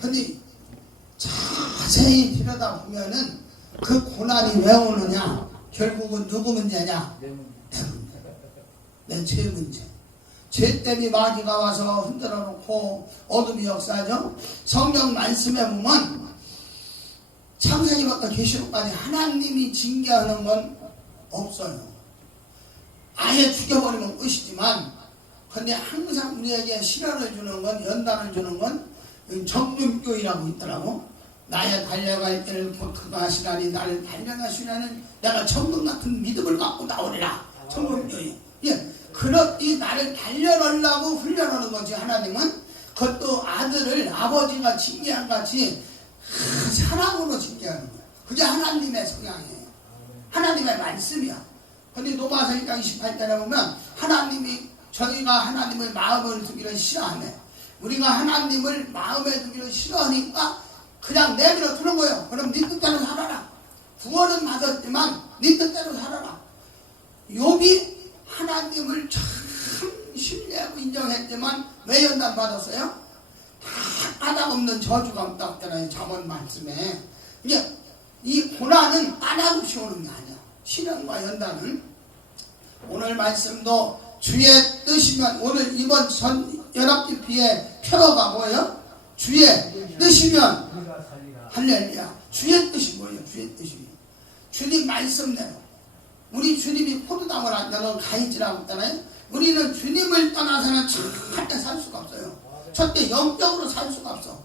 근데 자세히 들여다보면은 그 고난이 왜 오느냐? 결국은 누구 문제냐? 내 문제. 내 죄 문제. 죄 때문에 마귀가 와서 흔들어 놓고 어둠이 역사하죠. 성경 말씀에 보면 창세기부터 계시록까지 하나님이 징계하는 건 없어요. 아예 죽여버리면 끝이지만, 근데 항상 우리에게 시련을 주는 건, 연단을 주는 건 정금교이라고 있더라고. 나의 달려갈 길을 곧 그가 하시라니 나를 달려가시라는 내가 정금 같은 믿음을 갖고 나오리라. 정금교이. 예, 그렇게 나를 달려가려고 훈련하는 거지. 하나님은 그것도 아들을 아버지가 징계한 같이 사랑으로 징계하는 거야. 그게 하나님의 성향이에요. 하나님의 말씀이야. 근데 로마서 1장 28절에 보면 하나님이, 저희가 하나님의 마음을 두기를 싫어하네. 우리가 하나님을 마음에 두기를 싫어하니까 그냥 내버려 두는 거예요. 그럼 네 뜻대로 살아라. 구원은 받았지만 네 뜻대로 살아라. 욥이 하나님을 참 신뢰하고 인정했지만 왜 연단 받았어요? 다 까닭없는 저주가 없다고 했잖아요. 잠언 말씀에. 이제 이 고난은 까닭없이 오는 게 아니야. 시련과 연단은. 오늘 말씀도 주의 뜻이면, 오늘 이번 연합집회의 표어가 뭐예요? 주의 뜻이면 할렐루야. 주의 뜻이 뭐예요? 주의 뜻이. 주님 말씀대로. 우리 주님이 포도당을 안 저는 가이지라고 했잖아요. 우리는 주님을 떠나서는 절대 살 수가 없어요. 절대 영적으로 살 수가 없어.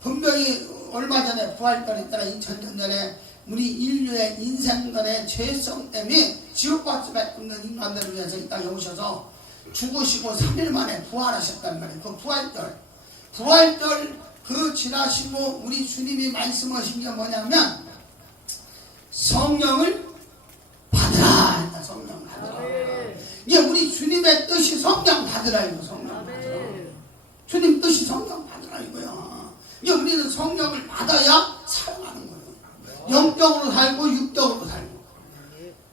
분명히 얼마 전에 부활절 있더라. 2000년 전에 우리 인류의 인생들의 죄성 때문에 지옥과 수밖에 없는 인간들을 위해서 이 땅에 오셔서 죽으시고 3일 만에 부활하셨단 말이에요. 그 부활절 그 지나시고 우리 주님이 말씀하신 게 뭐냐면 성령을 받으라. 성령 받으라. 이게 우리 주님의 뜻이 성령 받으라. 이거 성령 받으라. 주님 뜻이 성령 받으라 이거야. 이게 우리는 성령을 받아야 살아가는 거예요. 영적으로 살고 육적으로 살고.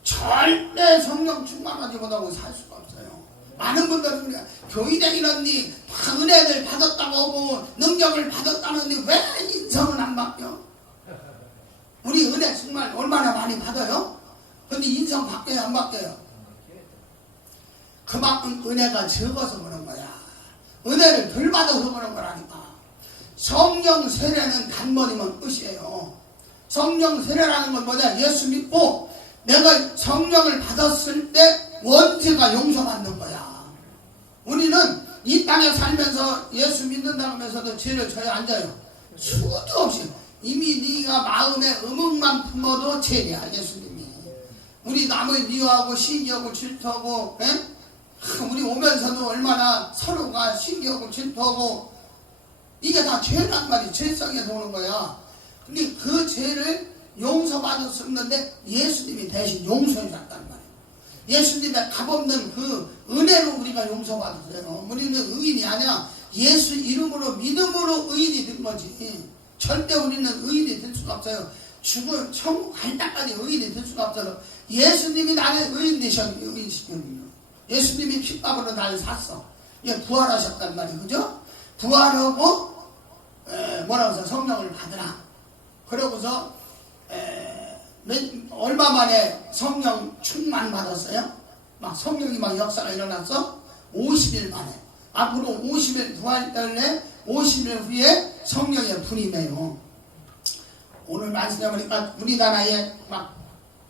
절대 성령 충만하지 못하고 살 수가 없어요. 많은 분들은 우리가 교회 다니는니 다 은혜를 받았다고 하고 능력을 받았다는데 왜 인성은 안 바뀌어. 우리 은혜 정말 얼마나 많이 받아요? 근데 인성 바뀌어요, 안 바뀌어요? 그만큼 은혜가 적어서 그런 거야. 은혜를 덜 받아서 그런 거라니까. 성령 세례는 단번이면 끝이에요. 성령 세례라는 건 뭐냐? 예수 믿고 내가 성령을 받았을 때 원죄가 용서받는 거야. 우리는 이 땅에 살면서 예수 믿는다고 하면서도 죄를 져야 앉아요. 수도 없이. 이미 네가 마음에 의문만 품어도 죄야, 예수님이. 우리 남을 미워하고 시기하고 질투하고, 우리 오면서도 얼마나 서로가 시기하고 질투하고, 이게 다 죄란 말이야. 죄성에서 오는 거야. 근데 그 죄를 용서받을 수 없는데 예수님이 대신 용서해 줬단 말이야. 예수님의 값없는 그 은혜로 우리가 용서받았어요. 우리는 의인이 아니야. 예수 이름으로 믿음으로 의인이 된 거지. 절대 우리는 의인이 될 수가 없어요. 죽을 천국 갈 때까지 의인이 될 수가 없어요. 예수님이 나를 의인 되셨거든요. 예수님이 핏값으로 나를 샀어. 이게 부활하셨단 말이에요. 그죠? 부활하고 뭐라고 해서 성령을 받으라. 그러고서 얼마 만에 성령 충만 받았어요? 막 성령이 막 역사가 일어났어? 50일 만에. 앞으로 50일 부활절에 50일 후에 성령의 불이 임해요. 오늘 말씀해 보니까 우리나라에 막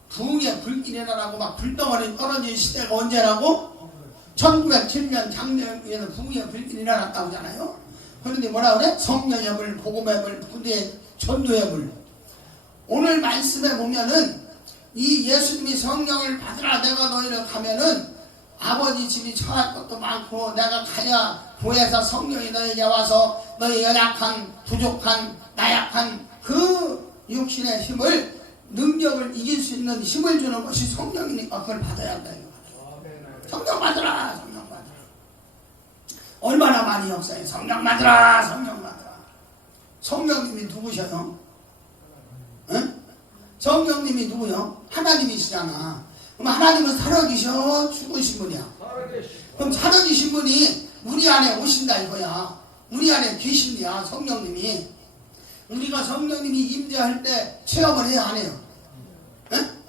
부흥의 불길이 일어나고 막 불덩어리 떨어진 시대가 언제라고? 1907년 작년에는 부흥의 불길이 일어났다고 하잖아요. 그런데 뭐라 그래? 성령의 불, 복음의 불, 부대의 전도의 불. 오늘 말씀에 보면은 이 예수님이 성령을 받으라 내가 너희를 가면은 아버지 집이 처할 것도 많고 내가 가야 교회에서 성령이 너에게 와서 너희 연약한 부족한 나약한 그 육신의 힘을 능력을 이길 수 있는 힘을 주는 것이 성령이니까 그걸 받아야 한다. 성령 받으라, 성령 받으라. 얼마나 많이 역사해. 성령 받으라, 성령 받으라. 성령님이 누구셔요? 응? 성령님이 누구요? 하나님이시잖아. 그럼 하나님은 살아계셔? 죽으신 분이야? 그럼 살아계신 분이 우리 안에 오신다 이거야. 우리 안에 계신이야, 성령님이. 우리가 성령님이 임재할 때 체험을 해야 안 해요? 응?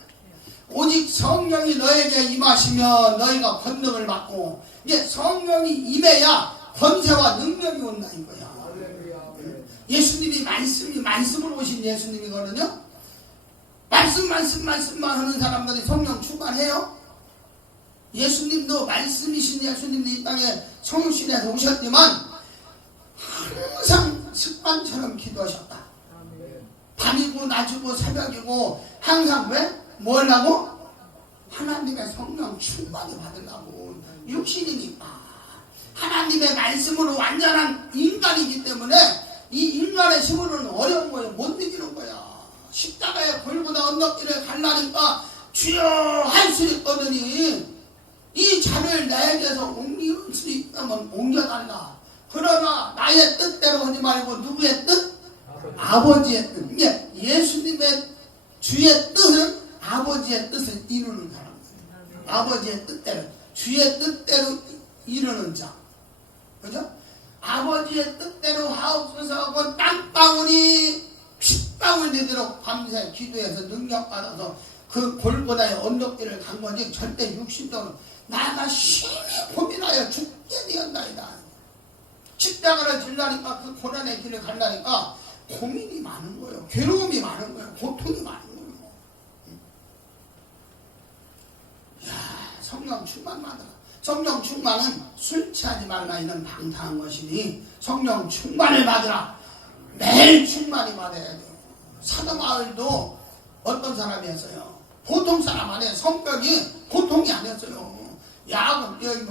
오직 성령이 너에게 임하시면 너희가 권능을 받고, 이게 성령이 임해야 권세와 능력이 온다 이거야. 예수님이 말씀으로 오신 예수님이거든요. 말씀만 하는 사람들이 성령 충만해요. 예수님도 말씀이신 예수님도 이 땅에 성신에서 오셨지만 항상 습관처럼 기도하셨다. 밤이고 낮이고 새벽이고 항상 왜? 뭘 하고? 하나님의 성령 충만히 받으려고. 육신이니까 하나님의 말씀으로 완전한 인간이기 때문에 이 인간의 힘으로는 어려운 거예요. 못 이기는 거야. 십자가에 골고다 언덕길을 갈라니까 주여 할 수 있거든요. 이 잔을 나에게서 옮길 수 있다면 옮겨달라. 그러나 나의 뜻대로 하지 말고 누구의 뜻? 아버지의 뜻. 이게 예수님의 주의 뜻은 아버지의 뜻을 이루는 사람. 아버지의 뜻대로 주의 뜻대로 이루는 자. 그죠? 아버지의 뜻대로 하옵소서 하고 땅방울이 핏방울 되도록 밤새 기도해서 능력받아서 그 골고다의 언덕길을 간 거지 절대 육신적으로 나가 심히 고민하여 죽게 되었나이다. 십자가를 질라니까 그 고난의 길을 가려니까 고민이 많은 거예요. 괴로움이 많은 거예요. 고통이 많은 거예요. 야, 성령 충만 받아라. 성령 충만은 술 취하지 말라 이런 방탕한 것이니 성령 충만을 받으라. 매일 충만히 받아야 돼요. 사도바울도 어떤 사람이었어요? 보통 사람 안에 성격이 보통이 아니었어요. 야곱 여기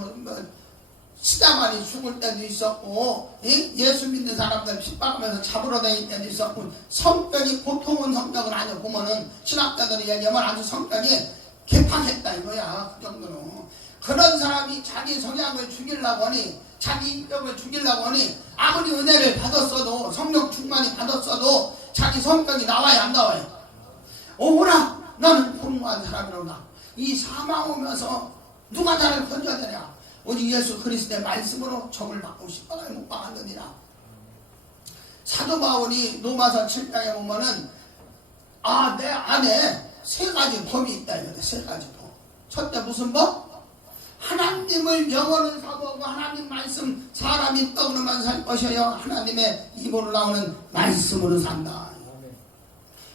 시다만이 죽을 때도 있었고 예수 믿는 사람들 핍박하면서 잡으러 다닐 때도 있었고 성격이 보통은 성격은 아니고 보면은 신학자들이 얘기하면 아주 성격이 개판했다 이거야. 그 정도로 그런 사람이 자기 성향을 죽이려고 하니 자기 인격을 죽이려고 하니 아무리 은혜를 받았어도 성령 충만히 받았어도 자기 성격이 나와야 안 나와요. 오라 나는 공부한 사람이로다. 이 사망 오면서 누가 나를 건져야 되냐. 오직 예수 그리스도의 말씀으로 점을 받고 싶어가 못 박았느니라. 사도 바울이 로마서 7장에 보면은 내 안에 세 가지 법이 있다 이거든. 세 가지 법. 첫째 무슨 법? 하나님을 영혼을 사모하고 하나님 말씀 사람이 떡으로만 살 것이요 하나님의 입으로 나오는 말씀으로 산다.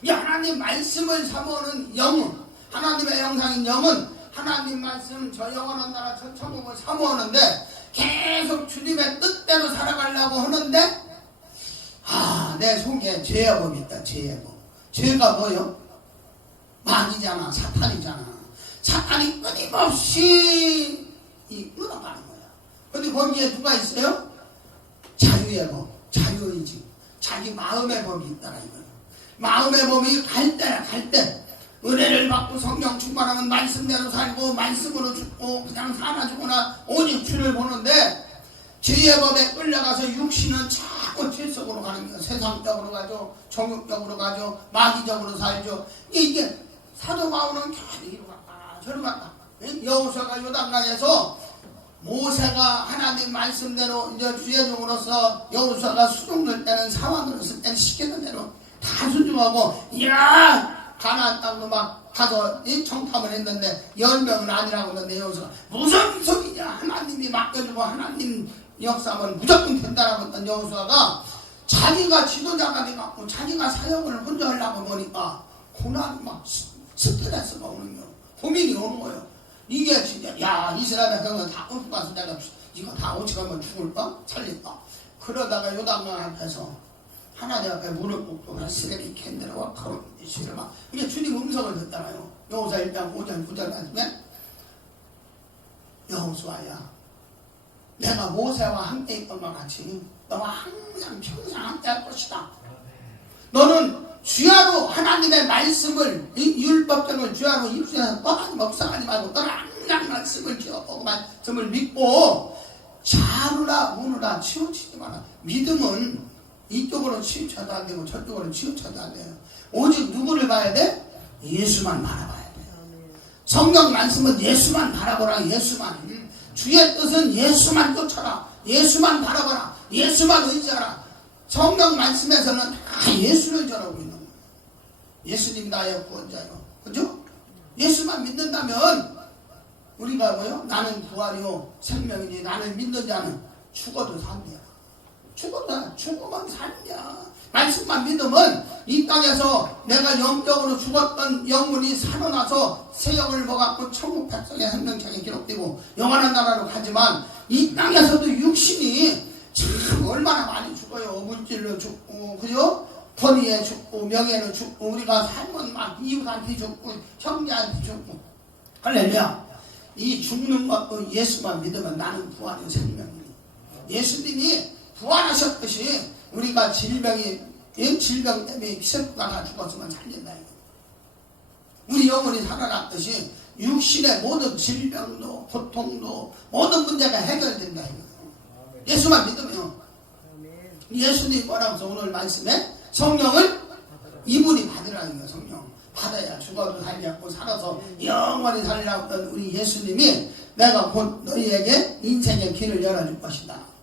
이 하나님 말씀을 사모하는 영혼, 하나님의 형상인 영은 하나님 말씀 저 영원한 나라 저 천국을 사모하는데 계속 주님의 뜻대로 살아가려고 하는데 내 속에 죄의 법이 있다. 죄의 법. 죄가 뭐요? 마귀잖아. 사탄이잖아. 사탄이 끊임없이 끊어가는 거야. 근데 거기에 누가 있어요? 자유의 법, 자유의지, 자기 마음의 법이 있다라 이거야. 마음의 법이 갈 때 은혜를 받고 성령 충만하면 말씀대로 살고 말씀으로 죽고 그냥 사나 죽거나 오직 주를 보는데 죄의 법에 끌려가서 육신은 자꾸 죄 속으로 가는 거야. 세상적으로 가죠, 정욕적으로 가죠, 마귀적으로 살죠. 이게 사도 바울은 계속 이리 갔다 저리 갔다. 여호수아가 요단강에서 모세가 하나님 말씀대로 이제 주의 종으로서 여호수아가 수종될 때는 사원으로 쓸 때는 시키는 대로 다 순종하고 가나안 땅도 막 가서 청탐을 했는데 10명은 아니라고 했는데 여호수아가 무슨 소리냐 하나님이 맡겨주고 하나님 역사하면 무조건 된다라고 했던 여호수아가 자기가 지도자가 돼갖고 자기가 사역을 혼자 하려고 보니까 고난이 막 스트레스가 오는 거예요. 고민이 오는 거예요. 이게 진짜 이스라엘 백성은 다 끌고 가서 내가 이거 다 오치가면 죽을까? 살릴까? 그러다가 요단강 앞에서 하나님 앞에 무릎 꿇고 쓰레기 캔들어와 그런 시를 막 이게 주님 음성을 듣잖아요. 여호수아 1장 5절 9절 말씀에 여호수아야 내가 모세와 함께 있던 것 같이 너와 항상 평생 함께 할 것이다. 너는 주야로 하나님의 말씀을 율법적을 주야로 입술에서 떠나지 묵상하지 말고 너는 항상 말씀을 기억하고 말씀을 믿고 자루라 우누라 치우치지 마라. 믿음은 이쪽으로 치우쳐도 안 되고 저쪽으로 치우쳐도 안 돼요. 오직 누구를 봐야 돼? 예수만 바라봐야 돼요. 성경 말씀은 예수만 바라보라. 예수만. 주의 뜻은 예수만 쫓아라. 예수만 바라봐라. 예수만 의지하라. 성경 말씀에서는 다 예수를 전하고 있는 거예요. 예수님 나의 구원자요. 그죠? 예수만 믿는다면 우리가 뭐요? 나는 부활이요 생명이니 나를 믿는 자는 죽어도 산대요. 죽으면 산냐. 말씀만 믿으면 이 땅에서 내가 영적으로 죽었던 영혼이 살아나서 새 영을 먹었고 천국 백성의 생명책에 기록되고 영원한 나라로 가지만 이 땅에서도 육신이 참 얼마나 많이 죽어요. 물질로 죽고 그죠? 권위에 죽고 명예로 죽고 우리가 살면 막 이웃한테 죽고 형제한테 죽고 할렐루야. 이 죽는 것도 예수만 믿으면 나는 부활의 생명이에요. 예수님이 부활하셨듯이 우리가 질병 때문에 기생부가 죽었으면 살린다. 우리 영혼이 살아났듯이 육신의 모든 질병도 고통도 모든 문제가 해결된다. 예수만 믿으면 예수님 뭐라고 해서 오늘 말씀에 성령을 이분이 받으라는 거예요. 성령 받아야 죽어도 살려고 살아서 영원히 살리라고 했던 우리 예수님이 내가 곧 너희에게 인생의 길을 열어줄 것이다.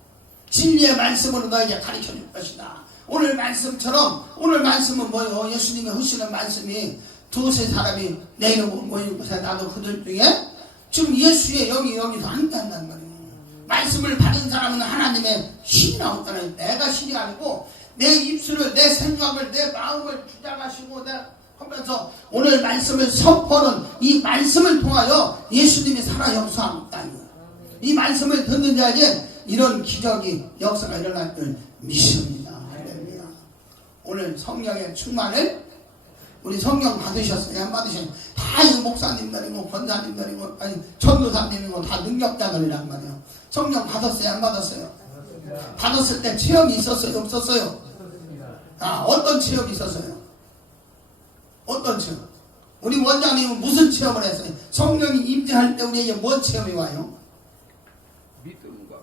진리의 말씀으로 너에게 가르쳐줄 것이다. 오늘 말씀처럼 오늘 말씀은 뭐요? 예수님이 하시는 말씀이 두세 사람이 내 이름으로 모인 곳에 나도 그들 중에 지금 예수의 영이 여기서 함께 한다는 말이에요. 말씀을 받은 사람은 하나님의 신이 나오잖아요. 내가 신이 아니고 내 입술을 내 생각을 내 마음을 주장하시고 하면서 오늘 말씀을 선포하는 이 말씀을 통하여 예수님이 살아 역사하고 있다는 거예요. 이 말씀을 듣는 자에게 이런 기적이 역사가 일어날 줄 믿습니다. 할렐루야. 오늘 성령의 충만을 우리 성령 받으셨어요? 안 받으셨어요? 다 이 목사님들이고 권사님들이고 아니 전도사님이고 다 능력자들이란 말이에요. 성령 받았어요? 안 받았어요? 받았을 때 체험이 있었어요? 없었어요? 어떤 체험이 있었어요? 어떤 체험? 우리 원장님은 무슨 체험을 했어요? 성령이 임재할 때 우리에게 뭔 체험이 와요? 믿음과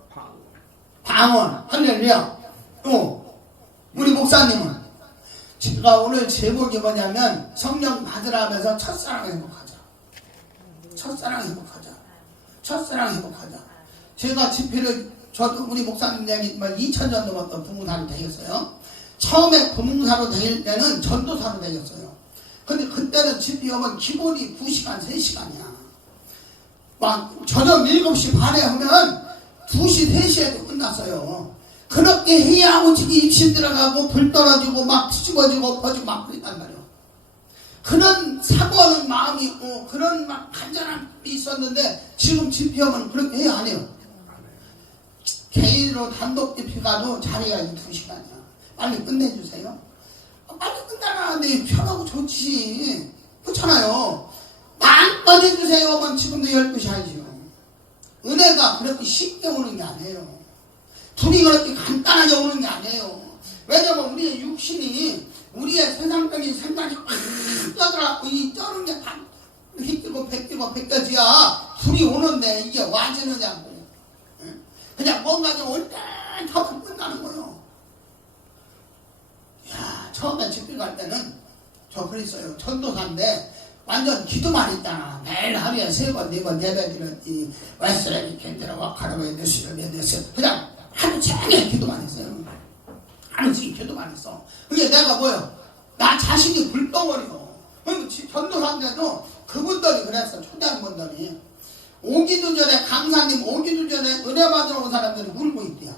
방언. 할렐루야. 또 우리 목사님은 제가 오늘 제목이 뭐냐면 성령 받으라 하면서 첫사랑 행복하자. 첫사랑 행복하자. 첫사랑 행복하자. 제가 집회를 저도 우리 목사님 얘기지만 2000년 넘었던 부부단이 되겠어요. 처음에 부흥사로 다닐 때는 전도사로 다녔어요. 근데 그때는 집이 오면 기본이 2시간, 3시간이야. 막 저녁 7시 반에 하면 2시, 3시에도 끝났어요. 그렇게 해야 오직이 입신 들어가고 불 떨어지고 막 뒤집어지고 엎어지고 막 그랬단 말이에요. 그런 사고하는 마음이 있고 그런 막 간절함이 있었는데 지금 집회하면 그렇게 해야 안 해요. 개인으로 단독 집회 가도 자리가 2시간이야. 빨리 끝내주세요. 빨리 끝나라는데 편하고 좋지. 그렇잖아요. 마음껏 해주세요 하면 지금도 12시 하죠. 은혜가 그렇게 쉽게 오는 게 아니에요. 불이 그렇게 간단하게 오는 게 아니에요. 왜냐면 우리의 육신이 우리의 세상적인 생각이 떠들어갖고 이 쩌는 게 다 휘끼고 벗겨져야 불이 오는데 이게 와지느냐고. 그냥 뭔가 좀 올듯하면 끝나는 거예요. 야, 처음에 집회 갈 때는 저 그랬어요. 전도사인데 완전 기도만 했잖아. 매일 하루에 3번, 4번 예배드렸 이 웨스레비 캔들하고 카르바이 뉴스를 매냈어요. 그냥 하루 종일 기도만 했어요. 하루 종일 기도만 했어. 그게 내가 뭐요? 나 자신이 불덩어리요. 전도사인데도 그분들이 그랬어. 초대한 분들이. 오기도 전에 강사님 오기도 전에 은혜 받으러 온 사람들이 울고 있대요.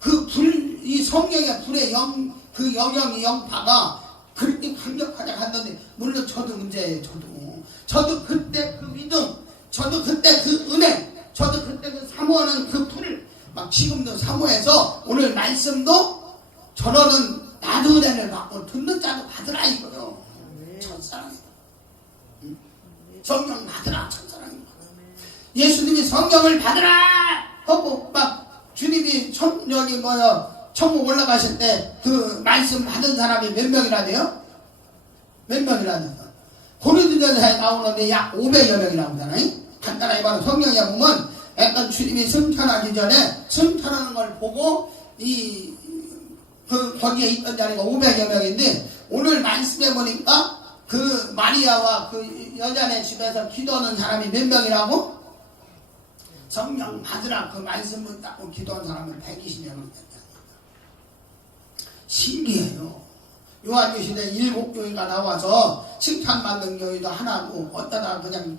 그 불, 이 성령의 불의 그 영향이 영파가 그렇게 강력하게 갔는데 물론 저도 문제예요. 저도 그때 그 믿음, 저도 그때 그 은혜, 저도 그때 그 사모하는 그 불을 막 지금도 사모해서 오늘 말씀도 저러는 나도 은혜를 받고 듣는 자도 받으라 이거요. 첫사랑이다. 성령 받으라 첫사랑이다. 예수님이 성령을 받으라 하고 막 주님이 천국 올라가실 때 그 말씀 받은 사람이 몇 명이나 돼요? 몇 명이나 돼요? 고린도전서에 나오는데 약 500여 명이 나오잖아요. 간단하게 말하면 성령에 보면 약간 주님이 승천하기 전에 승천하는 걸 보고 거기에 있던 자리가 500여 명인데 오늘 말씀해 보니까 그 마리아와 그 여자네 집에서 기도하는 사람이 몇 명이라고? 성령 받으라 그 말씀을 닦고 기도한 사람은 120명을 됐다. 신기해요. 요한계시대 7교회가 나와서 칭찬받는 교회도 하나고 어쩌다 그냥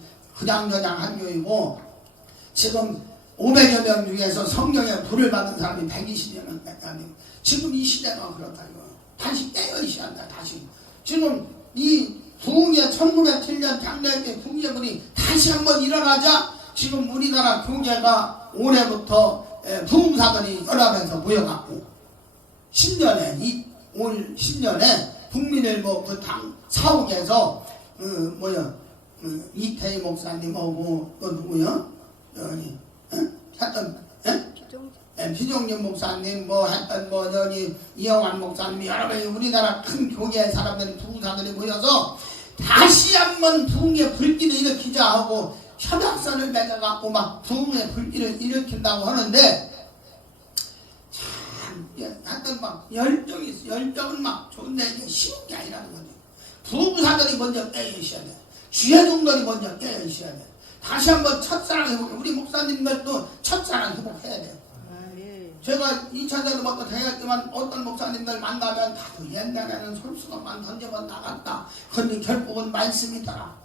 한 교회고 지금 500여 명 중에서 성령의 불을 받는 사람이 120여 명 됐다니 지금 이 시대가 그렇다 이거. 다시 깨어있어야 한다. 다시 지금 이 부흥의 1907년 장래의 부흥의 불이 다시 한번 일어나자 지금 우리나라 교계가 올해부터 부흥사들이 연합해서 모여갖고 신년에 올 신년에 국민일보 그 당 사옥에서 이태희 목사님하고 또 누구요? 하여튼 비종진 목사님 하여튼 이영환 목사님 여러 가지 우리나라 큰 교계 사람들이 부흥사들이 모여서 다시 한번 부흥의 불길을 일으키자 하고 협약선을 맺어갖고 막 부흥의 불길을 일으킨다고 하는데 하여튼 막 열정이 있어. 열정은 막 좋은데 이게 쉬운 게 아니라는 거지. 부흥사들이 먼저 깨어있어야 돼. 주회종들이 먼저 깨어있어야 돼. 다시 한번 첫사랑 회복. 우리 목사님들도 첫사랑 회복해야 돼. 제가 2차전을 먹고 다녔지만 어떤 목사님들 만나면 다들 옛날에는 솔수건만 던져만 나갔다. 근데 결국은 말씀이더라.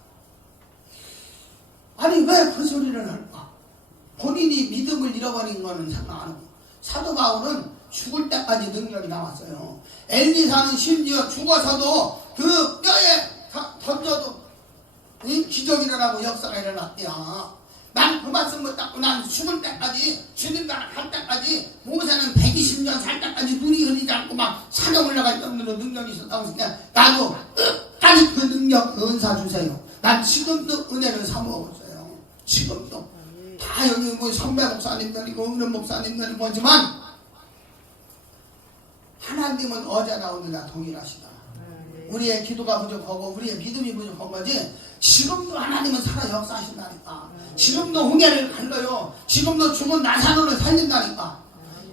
아니 왜 그 소리를 할까? 본인이 믿음을 잃어버린 거는 상관 안 하고 사도 바울은 죽을 때까지 능력이 나왔어요. 엘리사는 심지어 죽어서도 그 뼈에 던져도 기적이라고 역사가 일어났대요. 난 그 말씀을 닦고 난 죽을 때까지 주님 나라 갈 때까지 모세는 120년 살 때까지 눈이 흐리지 않고 막 산에 올라갈 정도로 능력이 있었다고 했으니까 나도 끝까지 그 능력 그 은사 주세요. 난 지금도 은혜를 사모하고 있어요. 지금도 다 여기 뭐 선배 목사님들이고 어른 목사님들이고 하지만 하나님은 어제나 오늘나 동일하시다. 우리의 기도가 부족하고 우리의 믿음이 부족한 거지 지금도 하나님은 살아 역사하신다니까. 지금도 홍해를 갈라요. 지금도 죽은 나사로를 살린다니까.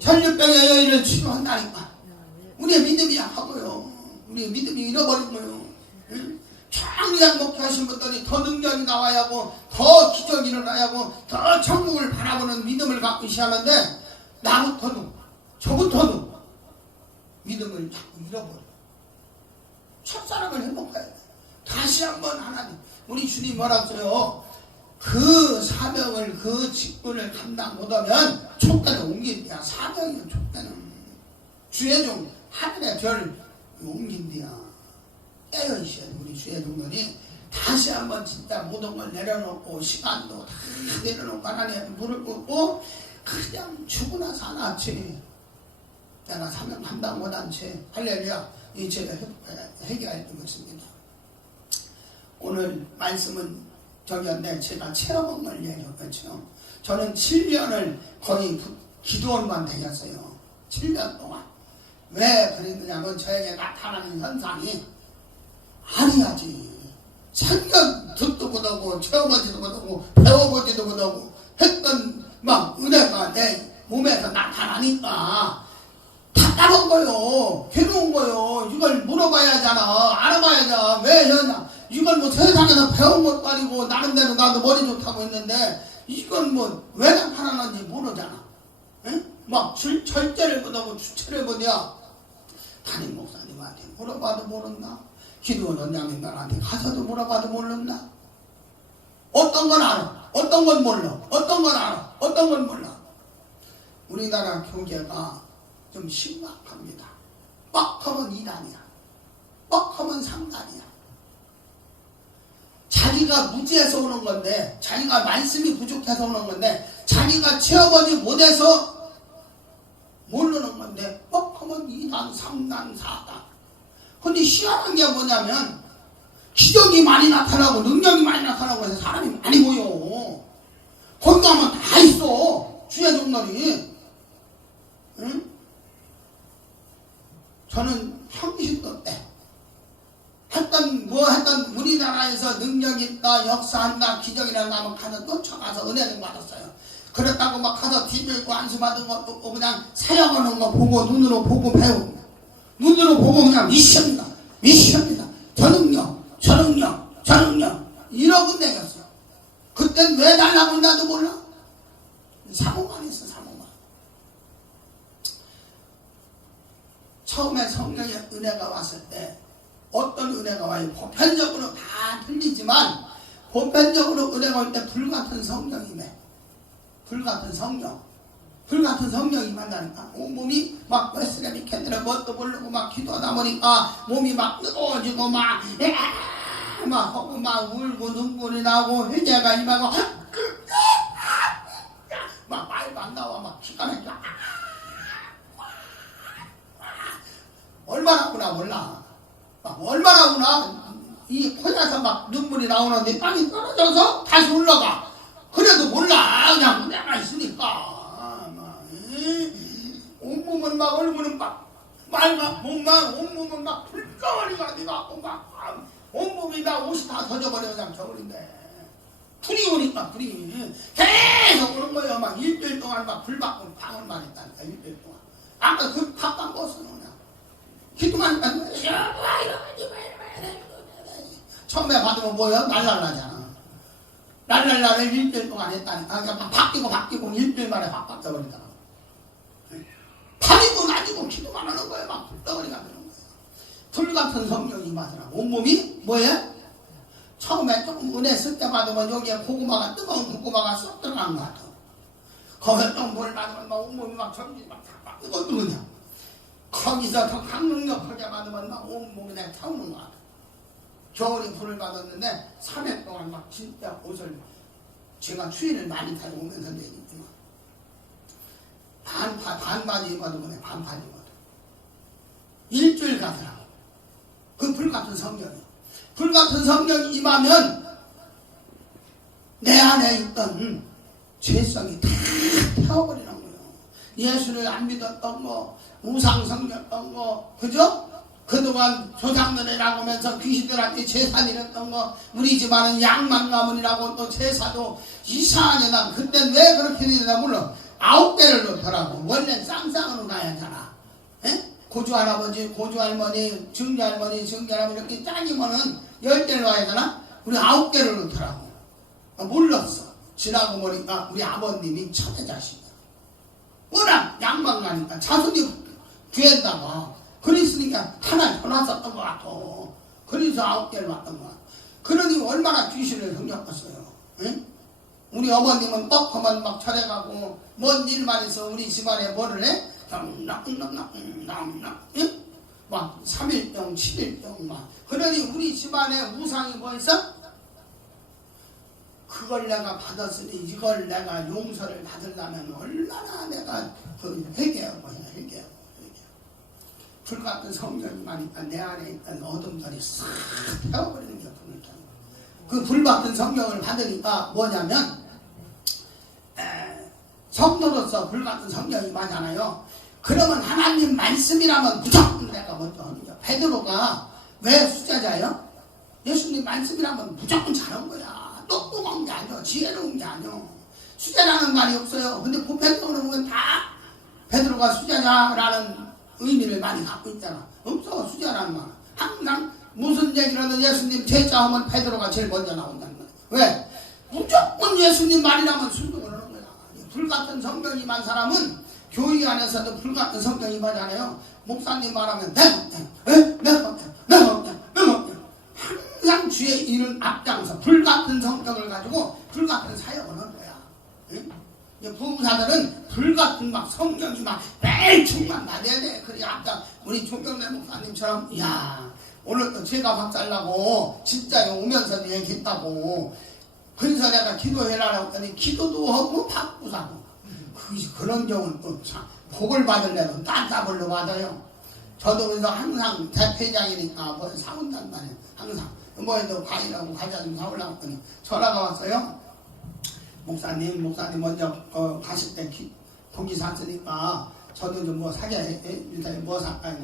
혈류병의 여인을 치료한다니까. 우리의 믿음이 약하고요. 우리의 믿음이 잃어버린 거예요. 청량 목회하신 분들이 더 능력이 나와야 하고 더 기적이 일어나야 하고 더 천국을 바라보는 믿음을 갖고 있어야 하는데 나부터도 저부터도 믿음을 자꾸 잃어버려. 첫사랑을 회복해야 돼. 다시 한번 하나님, 우리 주님 뭐라고 써요? 그 사명을, 그 직분을 감당 못하면 촛대는 옮긴대야. 사명이면 촛대는 주의 종 하늘의 별 옮긴대야. 깨어있어야 돼. 우리 주의 종들이 다시 한번 진짜 모든 걸 내려놓고 시간도 다 내려놓고 하나님 물을 붓고 그냥 죽으나 사나치 내가 사명 감당 못한 채 할렐루야 이 죄를 해결해야 될 것입니다. 오늘 말씀은 저기였는데 제가 체험을 얘기했죠. 저는 7년을 거의 기도원만 다녔어요. 7년 동안. 왜 그랬느냐면 저에게 나타나는 현상이 아니야지. 생전 듣도 못하고 체험하지도 못하고 배워보지도 못하고 했던 막 은혜가 내 몸에서 나타나니까 답답한 거요. 괴로운 거요. 이걸 물어봐야잖아. 알아봐야잖아. 왜 하냐. 이걸 뭐 세상에서 배운 것도 아니고 나름대로 나도 머리 좋다고 했는데 이건 뭐 왜 나타나는지 모르잖아. 응? 막 절제를 못하고 주체를 못해야 담임 목사님한테 물어봐도 모른다. 기도원 원장님들한테 가서도 물어봐도 모른다. 어떤 건 알아. 어떤 건 몰라. 어떤 건 알아. 어떤 건 몰라. 우리나라 교계가 좀 심각합니다. 뻑하면 2단이야. 뻑하면 3단이야. 자기가 무지해서 오는 건데, 자기가 말씀이 부족해서 오는 건데, 자기가 체험하지 못해서 모르는 건데, 뻑하면 2단, 3단, 4단. 근데 희한한 게 뭐냐면, 기적이 많이 나타나고, 능력이 많이 나타나고 해서 사람이 많이 모여. 거기 가면 다 있어. 주의 종들이. 응? 저는 형신도 때 했던 우리나라에서 능력 있다, 역사한다, 기적이라 나면 가서 쫓아가서 은혜를 받았어요. 그렇다고 막 가서 뒤들고 안수받은 것도 없고 그냥 사역하는 거 보고 눈으로 보고 배우고 눈으로 보고 그냥 미션이다 저 능력 이러고 다녔어. 그땐 왜 달라고 나도 몰라. 사모만 했어. 사모만. 처음에 성령의 은혜가 왔을 때 어떤 은혜가 와요? 보편적으로 다 틀리지만 보편적으로 은혜가 올 때 불같은 성령이네. 불같은 성령이 만나니까 온몸이 막 웨스레미 캔들에 뭣도 모르고 막 기도하다 보니까 몸이 막 뜨거워지고 막 하고 막 울고 눈물이 나고 회개가 임하고 막 말도 안 나와 막 기가 막혀. 얼마나 구나 몰라. 막 얼마나 구나. 이 코에서 막 눈물이 나오는데 땀이 떨어져서 다시 올라가. 그래도 몰라. 그냥 내가 있으니까. 온몸은 막 얼굴은 막 몸만 온몸은 막 불덩어리가 돼갖고 막 온몸이 막 옷이 다 젖어버려. 그냥 겨울인데 불이 오니까 불이 계속 오는 거예요. 막 일주일 동안 막 불 받고 방울만 했다니까. 일주일 동안. 아까 그 밥만 먹었어. 기도만 처음에 받으면 뭐예요? 날랄라잖아. 날랄라를 일주일 동안 했다니까. 그러니까 바뀌고 일주일 만에 확 바뀌어버리더라고. 밤이고 낮이고 기도만 하는 거예요. 막 불덩어리가 되는 거예요. 불같은 성령이 임하더라고. 온몸이 뭐예요? 처음에 조금 은혜 쓸 때 받으면 여기에 고구마가 뜨거운 고구마가 쏙 들어간 것 같아. 거기에 좀 물 받으면 막 온몸이 막 전기 막 뜨거워. 거기서 더 강력하게 받으면 막 온몸이 내가 타오는 것 같아. 겨울에 불을 받았는데 3일 동안 막 진짜 옷을 제가 추위를 많이 타고 오면서 내니까 반바지 입어도 그래. 반바지 입어도 일주일 가더라고. 그 불같은 성령이. 불같은 성령이 임하면 내 안에 있던 죄성이 다 태워버리는 거예요. 예수를 안 믿었던 거, 우상 섬겼던 거, 그죠? 그동안 조상들이라고 하면서 귀신들한테 제사 드렸던 거, 우리 집안은 양만 가문이라고 또 제사도 이상하게 나. 그땐 왜 그렇게 되나 몰라. 9개를 놓더라고. 원래 쌍쌍으로 가야 하잖아. 고조 할아버지, 고조 할머니, 증조 할머니, 증조 할아버지 이렇게 짜기면은 10개를 와야 되나? 우리 9개를 놓더라고. 몰랐어. 지나고 보니까 우리 아버님이 천의 자식이야. 워낙 양만 가니까 자손이 구한다고 그랬으니까 하나 더 났었던 것 같아. 그래서 9개를 왔던 것 같아. 그러니 얼마나 귀신을 성경했어요. 응? 우리 어머님은 뻑하면 막 절해가고 뭔 일만 해서 우리 집안에 뭐를 해? 응? 막 3일병 7일병 막 그러니 우리 집안에 우상이 뭐 있어? 그걸 내가 받았으니 이걸 내가 용서를 받으려면 얼마나 내가 그 회개하고 해야 회개하고 불같은 성령이만 있다 내 안에 있던 어둠들이 싹 태워버리는 게 불을 켜는 그 불같은 성령을 받으니까 뭐냐면 성도로서 불같은 성령이 많잖아요. 그러면 하나님 말씀이라면 무조건 내가 먼저 하는 거야. 베드로가 왜 수제자예요? 예수님 말씀이라면 무조건 잘한 거야. 똑똑한 게 아니야. 지혜로운 게 아니야. 수제라는 말이 없어요. 근데 보편적으로 보면 다 베드로가 수제자라는 의미를 많이 갖고 있잖아. 없어 수제라는 말. 항상 무슨 얘기를 하든 예수님 제자 하면 베드로가 제일 먼저 나온다는 거야. 왜? 무조건 예수님 말이라면 순종을 하는 거야. 불같은 성경이 임한 사람은 교회 안에서도 불같은 성경이 임하잖아요. 목사님 말하면 내가 항상 주의 일은 앞장서 불같은 성경을 가지고 불같은 사역을 하는 거야. 응? 부부사들은 불같은 막 성경이 막 매일 충만 나대야 돼. 그래 앞장 우리 조경래 목사님처럼 야 오늘 또 제가 박살나고 진짜 오면서 얘기했다고. 그래서 내가 기도해라라고 했더니 기도도 하고 받고 사고 그런 경우는 또 참 복을 받으려면 딴따블로 받아요. 저도 그래서 항상 대회장이니까 뭐 사온단 말이에요. 항상 뭐해도 과일하고 과자 좀 사오려고 했더니 전화가 왔어요. 목사님 먼저 가실 때 고기 샀으니까 저도 좀 뭐 사게 일단 뭐 살까요?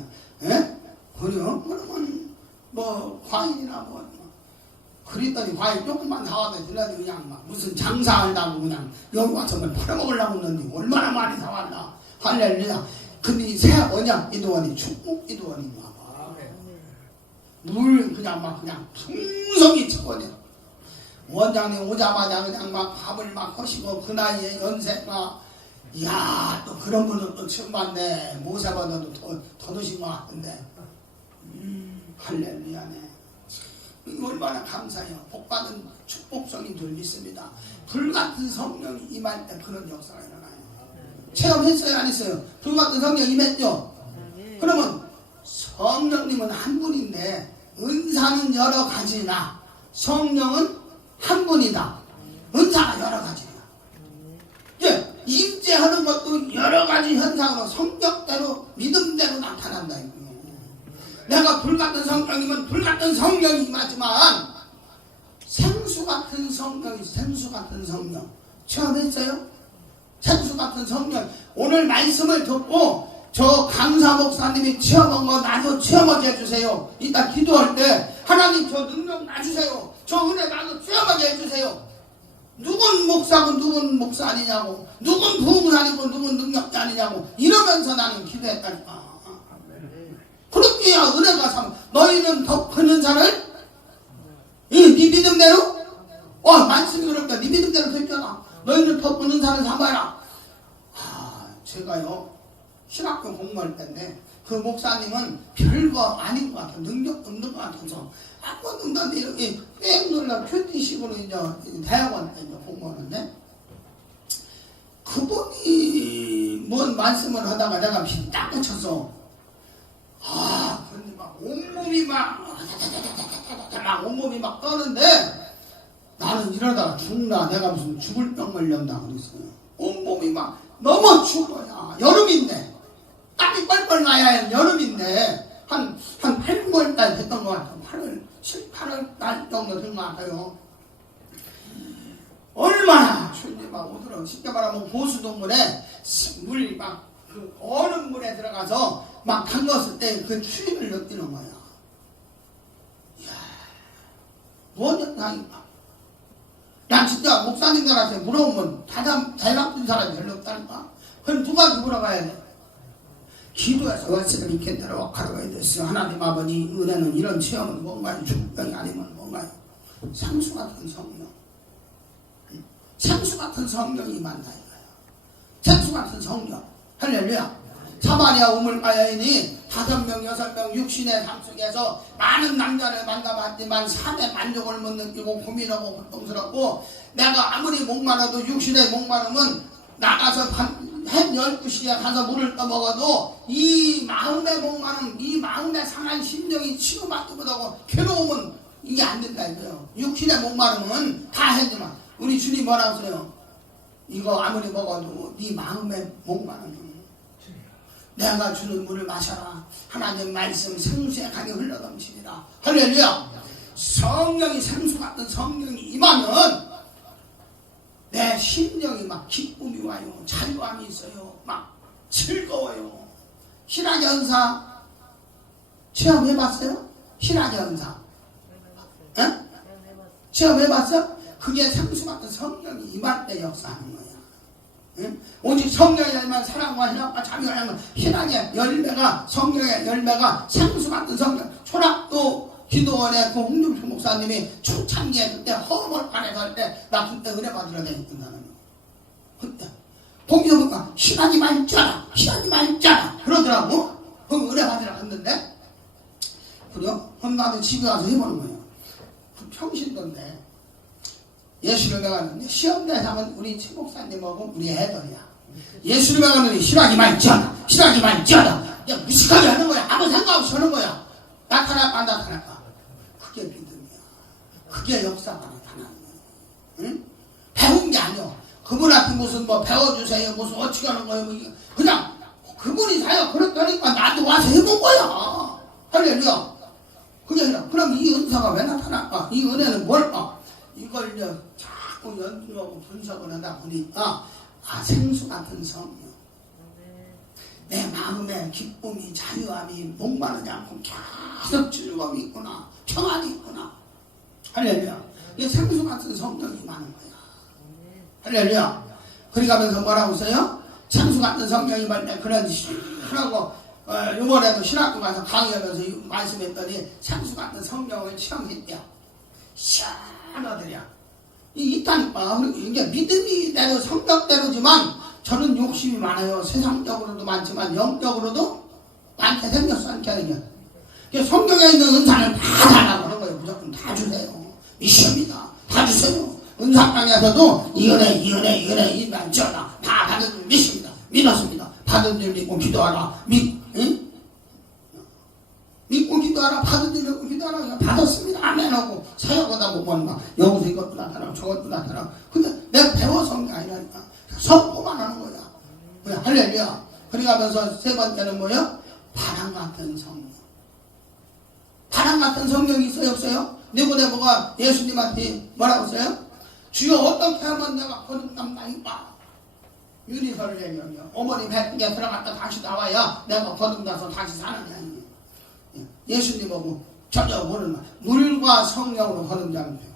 예? 그래요? 그러면 뭐 과일이나 뭐 그랬더니 과일 조금만 사와도 되는데 그냥 막 무슨 장사하려고 그냥 여기 와서 뭘 팔아먹으려고 했는데 얼마나 많이 사왔나. 할렐루야. 근데 새 언약 이도원이 축복 이도원인가 봐. 물 그냥 막 그냥 풍성히 쳐버려. 원장님 오자마자 그냥 막 밥을 막 하시고 그 나이에 연세가 이야 또 그런 분은 또 처음 봤네. 모세보다도 더 드신 것 같은데 할렐루야네. 얼마나 감사해요. 복받은 축복성이 늘 있습니다. 불같은 성령이 임할 때 그런 역사가 일어나요. 체험했어요 안 했어요? 불같은 성령 임했죠? 그러면 성령님은 한 분인데 은사는 여러 가지나 성령은 한 분이다. 은사가 여러 가지야. 예, 임재하는 것도 여러 가지 현상으로 성격대로 믿음대로 나타난다. 내가 불같은 성령이면 불같은 성령이 임하지만 생수 같은 성령이 생수 같은 성령 체험했어요? 생수 같은 성령 오늘 말씀을 듣고 저 강사 목사님이 체험한 거 나도 체험하게 해주세요. 이따 기도할 때 하나님 저 능력 놔주세요. 저 은혜 나도 체험하게 해주세요. 누군 목사고 누군 목사 아니냐고 누군 부흥사니고 누군 능력자 아니냐고 이러면서 나는 기도했다니까. 그렇게야 은혜가 삼 너희는 더 큰 은사를 네 믿음대로 말씀이 그렇다. 네 믿음대로 됐잖아. 너희는 더 큰 은사를 삼아라. 제가요 신학교 공부할 때인데 그 목사님은 별거 아닌 것 같아. 능력 없는 것 같아서 아무것도 없는데 이렇게 뺑 놀라 큐티식으로 이제 대학원 때 이제 공부하는데 그분이 뭔 말씀을 하다가 내가 딱 꽂혀서 근데 막 온몸이 막 온몸이 막 떠는데 나는 이러다가 죽나 내가 무슨 죽을 병 걸렸나 그랬어요. 온몸이 막 너무 추운 거야. 여름인데 땀이 뻘뻘 나야 할 여름인데 한 8월달 됐던 것 같아요. 8월 정도 된 것 같아요. 얼마나 추운지 막 오더라고. 쉽게 말하면 보수동물에 물이 막 그 얼음 물에 들어가서 막 담갔을 때 그 추위를 느끼는 거야. 이야, 뭔 현상인가? 난 진짜 목사님들한테 물어보면 잘 나쁜 사람이 별로 없다니까? 그럼 누가 물어봐야 돼? 기도해서 말씀을 이렇게 내려가라고 됐어. 하나님 아버지 은혜는 이런 체험은 뭔가요? 축복이 아니면 뭔가요? 상수 같은 성령. 상수 같은 성령이 만나 이거야. 상수 같은 성령. 할렐루야. 사마리아 우물가 여인이 5명 6명 육신의 삶 속에서 많은 남자를 만나봤지만 삶의 만족을 못 느끼고 고민하고 고통스럽고 내가 아무리 목마르도 육신의 목마름은 나가서 한 12시에 가서 물을 떠먹어도 이 마음의 목마름 이 마음의 상한 심령이 치유받지 못하고 괴로움은 이게 안 된다 이거예요. 육신의 목마름은 다 했지만 우리 주님 뭐라고 써요? 이거 아무리 먹어도 네 마음의 목마름은 내가 주는 물을 마셔라. 하나님 말씀 생수의 강이 흘러넘치리라. 할렐루야. 성령이 생수 같은 성령이 임하면 내 심령이 막 기쁨이 와요. 자유함이 있어요. 막 즐거워요. 신학의 은사 체험해봤어요? 신학의 은사 체험해봤어? 그게 생수 같은 성령이 임할 때 역사하는 거야. 응? 오직 성령이 아니면 사랑과 희락과 자비가 아니면 신앙의 열매가 성령의 열매가 생수 같은 성령. 초락도 기도원의 그 홍준표 목사님이 초창기에 그때 허물판에서 할 때 나 그때 은혜 받으러 다녔던 사람이야. 그때 거기서 보니까 신하지 말자라 신하지 말자라 그러더라고. 그럼 은혜 받으러 갔는데 그래요? 그럼 나도 집에 와서 해보는 거예요. 그 평신도인데 예수를 배웠는데 시험 대상은 우리 최 목사님하고 우리 애들이야. 예수를 배웠는데 신하지 말자라 신하지 말자라 그냥 무식하게 하는 거야. 아무 생각 없이 하는 거야. 나타날까 안 나타날까? 그게 믿음이야. 그게 역사가 나타나는 거야. 응? 배운 게 아니야. 그분한테 무슨 뭐 배워주세요 무슨 어떻게 하는 거예요 뭐 그냥 그분이 사요 그랬다니까 나도 와서 해본 거야. 할렐루야. 그게 아니라 그럼 이 은사가 왜 나타날까? 이 은혜는 뭘까? 이걸 이제 자꾸 연구하고 분석을 하다 보니까 생수 같은 성령 내 마음에 기쁨이 자유함이 목마르지 않고 계속 즐거움이 있구나 평안이 있구나. 할렐루야. 이게 생수 같은 성령이 많은 거야. 할렐루야. 그리 가면서 뭐라고 써요? 생수 같은 성령이 많을 때 그런 하라고 이번에도 신학교 가서 강의하면서 말씀했더니 생수 같은 성령을 체험했대요. 시원하더냐. 있다니까. 이게 믿음이 대로 성격대로지만 저는 욕심이 많아요. 세상적으로도 많지만 영적으로도 많게 생겼어. 않게 성경에 있는 은사는 다 달라고 하는 거예요. 무조건 다 주세요. 미션입니다. 다 주세요. 은사강에서도 이 은혜 이 많잖아. 다 받은 줄 믿습니다. 믿었습니다. 받은 줄 믿고 기도하라. 믿고 기도하라. 받은 줄 믿고 기도하라. 받았습니다. 아멘 하고 사역하다 보면 여기서 이것도 나타나고 저것도 나타나고. 근데 내가 배워서 한 게 아니라니까. 선포만 하는 거야. 그래, 할렐루야. 그래 가면서 세 번째는 뭐예요? 바람 같은 성령. 바람 같은 성령이 있어요, 없어요? 니고데모가 예수님한테 뭐라고 써요? 주여 어떻게 하면 내가 거듭난다니까? 유리설을 얘기하며 어머니 배에 들어갔다 다시 나와야 내가 거듭나서 다시 사는 게 아니에요. 예수님 보고 전혀 모르는 말. 물과 성령으로 거듭나면 돼요.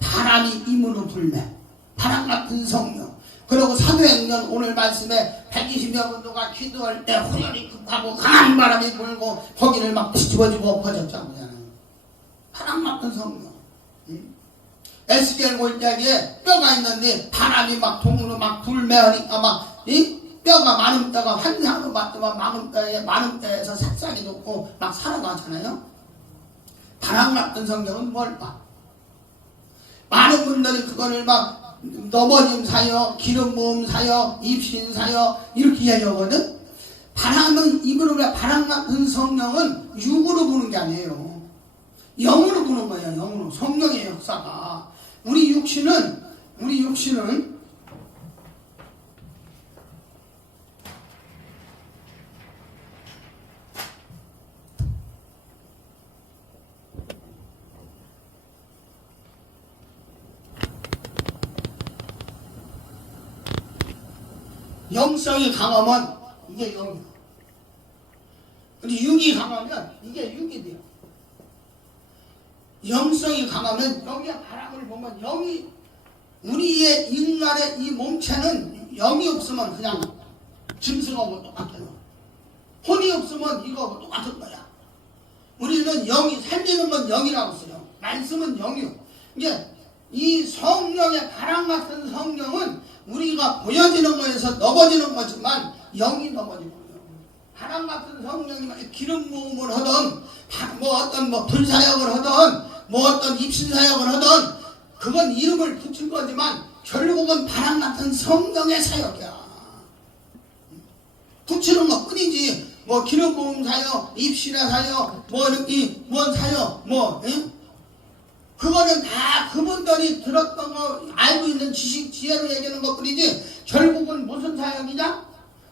바람이 임으로 불매. 바람 같은 성령. 그리고 사도행전 오늘 말씀에 120여 분도가 기도할 때 호연이 급하고 강한 바람이 불고 거기를 막 뒤집어지고 엎어졌잖아요. 바람 같은 성령. 에스겔 골짜기에 뼈가 있는데 바람이 막 동으로 막 불매하니까 막 뼈가 많은 뼈가 환상으로 맞더만 많은 뼈에서 색상이 높고 막 살아나잖아요. 바람 같은 성령은 뭘까? 많은 분들이 그거를 막 넘어짐 사역, 기름 부음 사역, 입신 사역 이렇게 얘기하거든. 바람은 입으로 바람 같은 성령은 육으로 부는 게 아니에요. 영으로 부는 거예요. 영으로. 성령의 역사가 우리 육신은 영성이 강하면 이게 영이야. 근데 육이 강하면 이게 육이 돼요. 영성이 강하면 여기에 바람을 보면 영이 우리의 인간의 이 몸체는 영이 없으면 그냥 짐승하고 똑같아요. 혼이 없으면 이거하고 똑같은 거야. 우리는 영이 살리는 건 영이라고 써요. 말씀은 영이요. 이게 이 성령의 바람 같은 성령은 우리가 보여지는 거에서 넘어지는 거지만 영이 넘어지는 거예요. 바람 같은 성령이 기름 부음을 하던 뭐 어떤 뭐 불사역을 하던 뭐 어떤 입신사역을 하던 그건 이름을 붙인 거지만 결국은 바람 같은 성령의 사역이야. 붙이는 것 뿐이지 뭐 기름 부음 사역, 입신의 사역, 뭐 이렇게 뭔 사역 뭐 그거는 다 그분들이 들었던 거 알고 있는 지식 지혜로 얘기하는 것 뿐이지 결국은 무슨 사역이냐?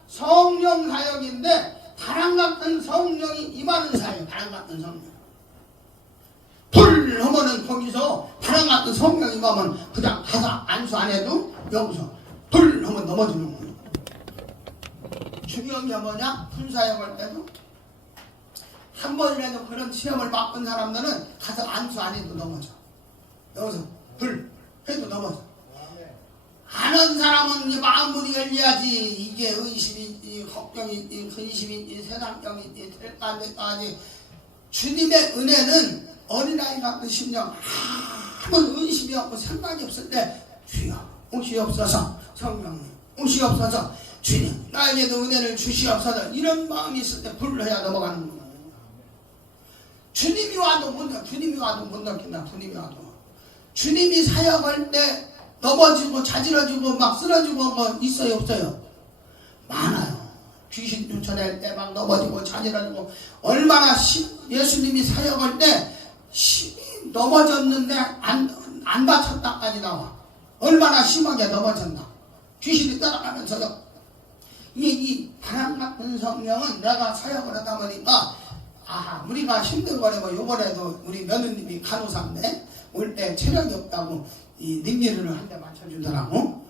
성령 사역인데 바람 같은 성령이 임하는 사역. 바람 같은 성령. 불 하면은 거기서 바람 같은 성령이 임하면 그냥 가서 안수 안 해도 여기서 불 하면 넘어지는 거예요. 중요한 게 뭐냐? 불사역할 때도 한 번이라도 그런 시험을 맛본 사람들은 가서 안수 안 해도 넘어져. 여기서 불 해도 넘어져. 아는 사람은 이제 마음문이 열려야지. 이게 의심이, 걱정이, 근심이, 세상병이 될까 안 될까지. 주님의 은혜는 어린아이 같은 심령 아무 의심이 없고 생각이 없을 때 주여 오시옵소서 성령님 오시옵소서 주님 나에게도 은혜를 주시옵소서 이런 마음이 있을 때 불러야 넘어가는 거예요. 주님이 와도 못 느낀다. 주님이 와도 주님이 사역할 때 넘어지고 자지러지고 막 쓰러지고 뭐 있어요 없어요? 많아요. 귀신 쫓아낼 때 막 넘어지고 자지러지고 얼마나 예수님이 사역할 때 심히 넘어졌는데 안 다쳤다까지 나와. 얼마나 심하게 넘어졌나. 귀신이 따라가면서요. 이 바람 같은 성령은 내가 사역을 하다 보니까 우리가 힘든 거래 뭐 요번에도 우리 며느님이 간호사인데 올 때 체력이 없다고 이 능기를 한 대 맞춰주더라고.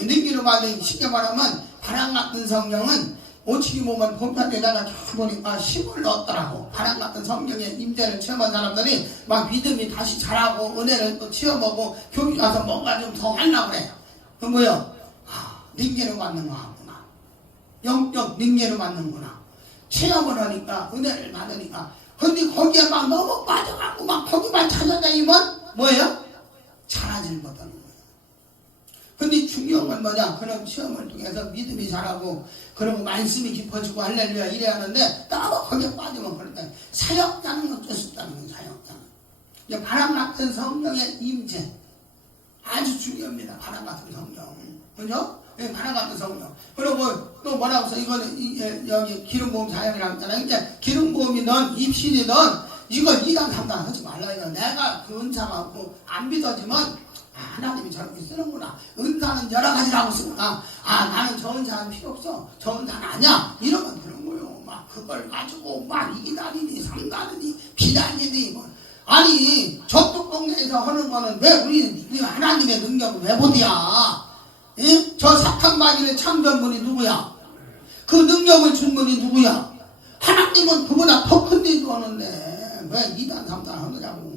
이 능기를 받은 쉽게 말하면 바람 같은 성령은 오치기 보면 본편에다가 보니까 힘을 넣었더라고. 바람 같은 성령의 임재를 체험한 사람들이 막 믿음이 다시 자라고 은혜를 또 체험하고 교회 가서 뭔가 좀 더 하려고 그래. 그 뭐요? 능계를 받는 거 같구나. 영적 능계를 받는구나. 체험을 하니까 은혜를 받으니까. 근데 거기에 막 너무 빠져갖고 막 거기만 찾아다니면 뭐예요? 자라질 못하는 거예요. 근데 중요한 건 뭐냐? 그런 시험을 통해서 믿음이 자라고 그러고 말씀이 깊어지고 할렐루야 이래 하는데 너무 거기에 빠지면 그럴 때 사역자는 어쩔 수 없다는 거예요. 사역자는. 이제 바람 같은 성령의 임재 아주 중요합니다. 바람 같은 성령. 그죠? 예, 바람 같은 성령. 그리고 또 뭐라고 해서 이거는 여기 기름 부음 사역이라고 했잖아요. 이제 기름 부음이 넌 입신이 넌 이거 2단 3단 하지 말라. 이거 내가 그 은사가 없고 안 믿어지면 하나님이 저렇게 쓰는구나. 은사는 여러 가지라고 쓰구나. 나는 저 은사는 필요 없어. 저 은사는 아니야. 이러면 그런 거요. 막 그걸 가지고 막 2단이니 3단이니 비단이니 뭐. 아니 저쪽 동네에서 하는 거는 왜 우리 하나님의 능력을 왜 못이야? 예? 저 사탄마귀의 창조물이 누구야? 그 능력을 준 분이 누구야? 하나님은 그보다 더 큰 일도 하는데 왜 2단 3단 하느냐고.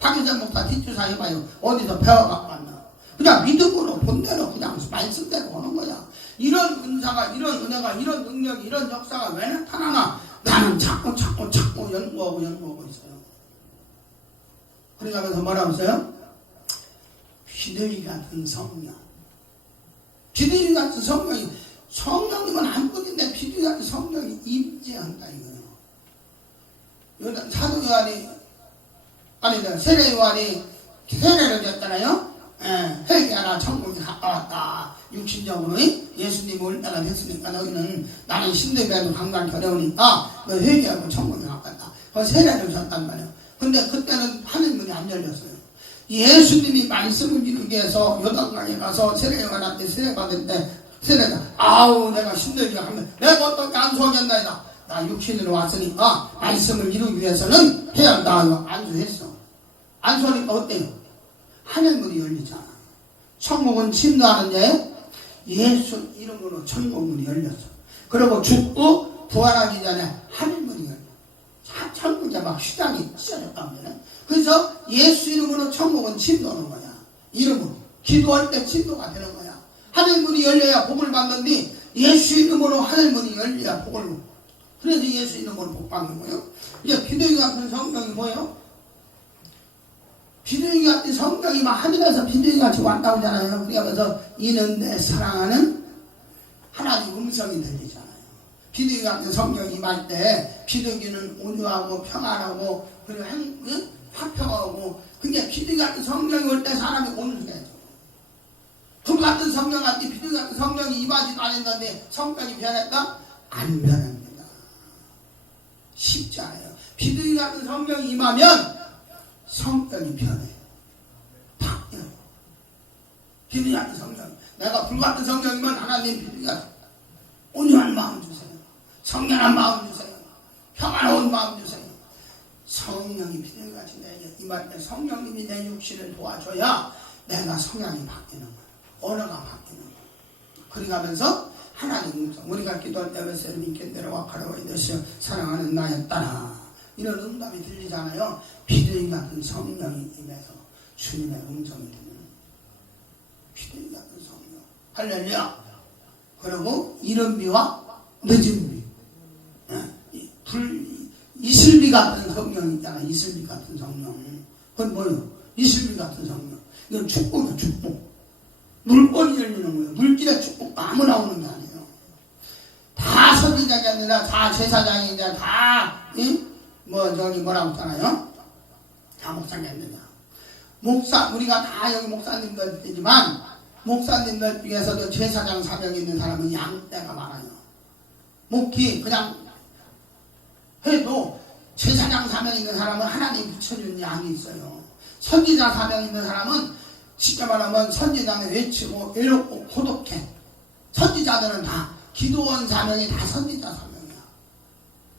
박유선 목사 뒷주사 해봐요. 어디서 배워갖고 왔나. 그냥 믿음으로 본대로 그냥 말씀대로 하는 거야. 이런 은사가 이런 은혜가 이런 능력이 이런 역사가 왜 나타나나. 나는 자꾸 연구하고 있어요. 그러면서 뭐라고 써요? 비둘기 같은 성령. 비둘기 같은 성령이 성령님은 안 뿐인데 비둘기 같은 성령이 임재한다 이거예요. 사도 요한이 세례 요한이 세례를 줬잖아요. 회개하라 천국이 가까웠다. 육신적으로 예수님 올 때가 됐으니까 너희는 나는 신들배도 강간 겨려우니까 너 회개하고 천국이 가까웠다. 그 세례를 줬단 말이에요. 근데 그때는 하늘문이 안 열렸어요. 예수님이 말씀을 이루기 위해서 요단강에 가서 세례 요한한테 세례 받을 때 세례가 내가 신들이야 하면 내가 어떻게 안수하겠나이다. 나 육신으로 왔으니까 말씀을 이루기 위해서는 해야 한다. 안수했어. 안수하니까 어때요? 하늘문이 열리잖아. 천국은 침노하는데 예수 이름으로 천국문이 열렸어. 그리고 죽고 부활하기 전에 하늘문이 열려. 천국에 막 시장이 찢어졌다면 그래서 예수 이름으로 천국은 침노하는 거야. 이름으로 기도할 때 침노가 되는 거야. 하늘문이 열려야 복을 받는데 예수 이름으로 하늘문이 열려야 복을. 그래서 예수 이름으로 복 받는 거예요. 이제 비둘기 같은 성령이 뭐예요? 비둘기 같은 성령이 막 하늘에서 비둘기 같이 왔다고 하잖아요. 그래서 이는 내 사랑하는 하나님 음성이 들리잖아요. 비둘기 같은 성령이 임할 때 비둘기는 온유하고 평안하고 그리고 화평하고 그게 비둘기 같은 성령이 올 때 사람이 온유해져. 불 같은 성령한테 비둘기 같은 성령이 임하지도 않았는데 성격이 변했다? 안 변합니다. 쉽지 않아요. 비둘기 같은 성령이 임하면 성격이 변해요. 바뀌어요. 비둘기 같은 성령. 내가 불 같은 성령이면 하나님 비둘기 같은 온유한 마음 주세요. 성령한 마음 주세요. 평안한 마음 주세요. 성령이 비둘기 같이 내게 임할 때 성령님이 내 육신을 도와줘야 내가 성향이 바뀌는 거예요. 언어가 바뀌는 거예요. 그리 가면서 하나님 음성. 우리가 기도할 때 웨셀 인켄데로와 카라와 이더시어 사랑하는 나의 딸아 이런 응답이 들리잖아요. 비둘기 같은 성령이 임해서 주님의 음성이 들리는 비둘기 같은 성령. 할렐루야. 그리고 이른비와 늦은비. 이슬비 같은 성령 있잖아. 이슬비 같은 성령. 그건 뭐예요? 이슬비 같은 성령. 이건 축복이야, 축복. 물권이 열리는 거예요. 물질의 축복 아무나 오는 게 아니에요. 다 선지자가 아니라 다 제사장이 이제 다, 뭐라고 했잖아요? 다 목사가 아니라. 우리가 다 여기 목사님들이지만, 목사님들 중에서도 제사장 사명이 있는 사람은 양떼가 많아요. 목히 그냥 해도 제사장 사명 있는 사람은 하나님 붙여주는 양이 있어요. 선지자 사명 있는 사람은 쉽게 말하면 선지자는 외치고 외롭고 고독해. 선지자들은 다 기도원 사명이 다 선지자 사명이야.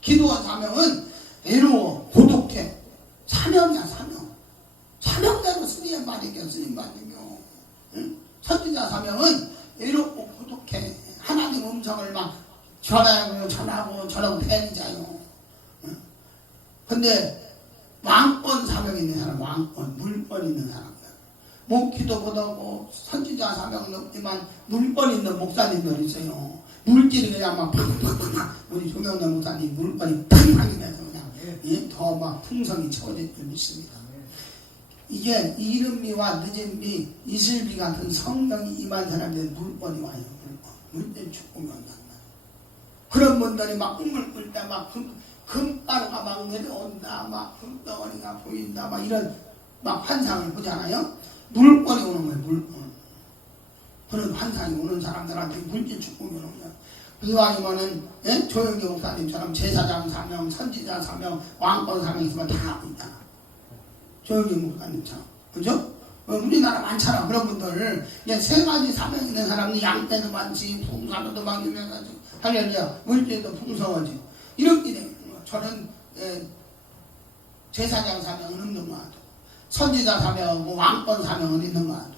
기도원 사명은 외로워 고독해. 사명이야 사명. 사명대로 스님 받이겨 스님 받이겨. 응? 선지자 사명은 외롭고 고독해. 하나님 음성을 막 전하고 팬이자요. 응? 근데 왕권 사명 있는 사람, 왕권 물권 있는 사람. 목기도 못하고 선지자 사명은 없지만 물권 있는 목사님들 있어요. 물질이 그냥 막 팡팡팡 우리 조경남 목사님 물권이 팡팡이면서 그냥 더 막 풍성이 채워질 줄 믿습니다. 이게 이른비와 늦은비, 이슬비 같은 성령이 임한 사람들의 물권이 와요. 물질 축복이 온단 말이에요. 그런 분들이 막 꿈을 꿀 때 막 금가루가 막 내려온다, 막 금덩어리가 보인다, 막 이런 막 환상을 보잖아요. 물권이 오는 거예요, 물권. 그런 환상이 오는 사람들한테 물질 축복이 오는 거예요. 이왕이면은, 조영기 목사님처럼 제사장 사명, 선지자 사명, 왕권 사명 있으면 다 하고 있잖아. 조영기 목사님처럼. 그죠? 우리나라 많잖아, 그런 분들. 세 가지 사명 있는 사람은 양떼도 많지, 풍사도도 막 유명하지. 할렐루야, 물질도 풍성하지. 이렇게 되는 거예요. 저는, 제사장 사명은 없는 것 같아요. 선지자 사명하고 왕권 사명은 있는 거 아니에요.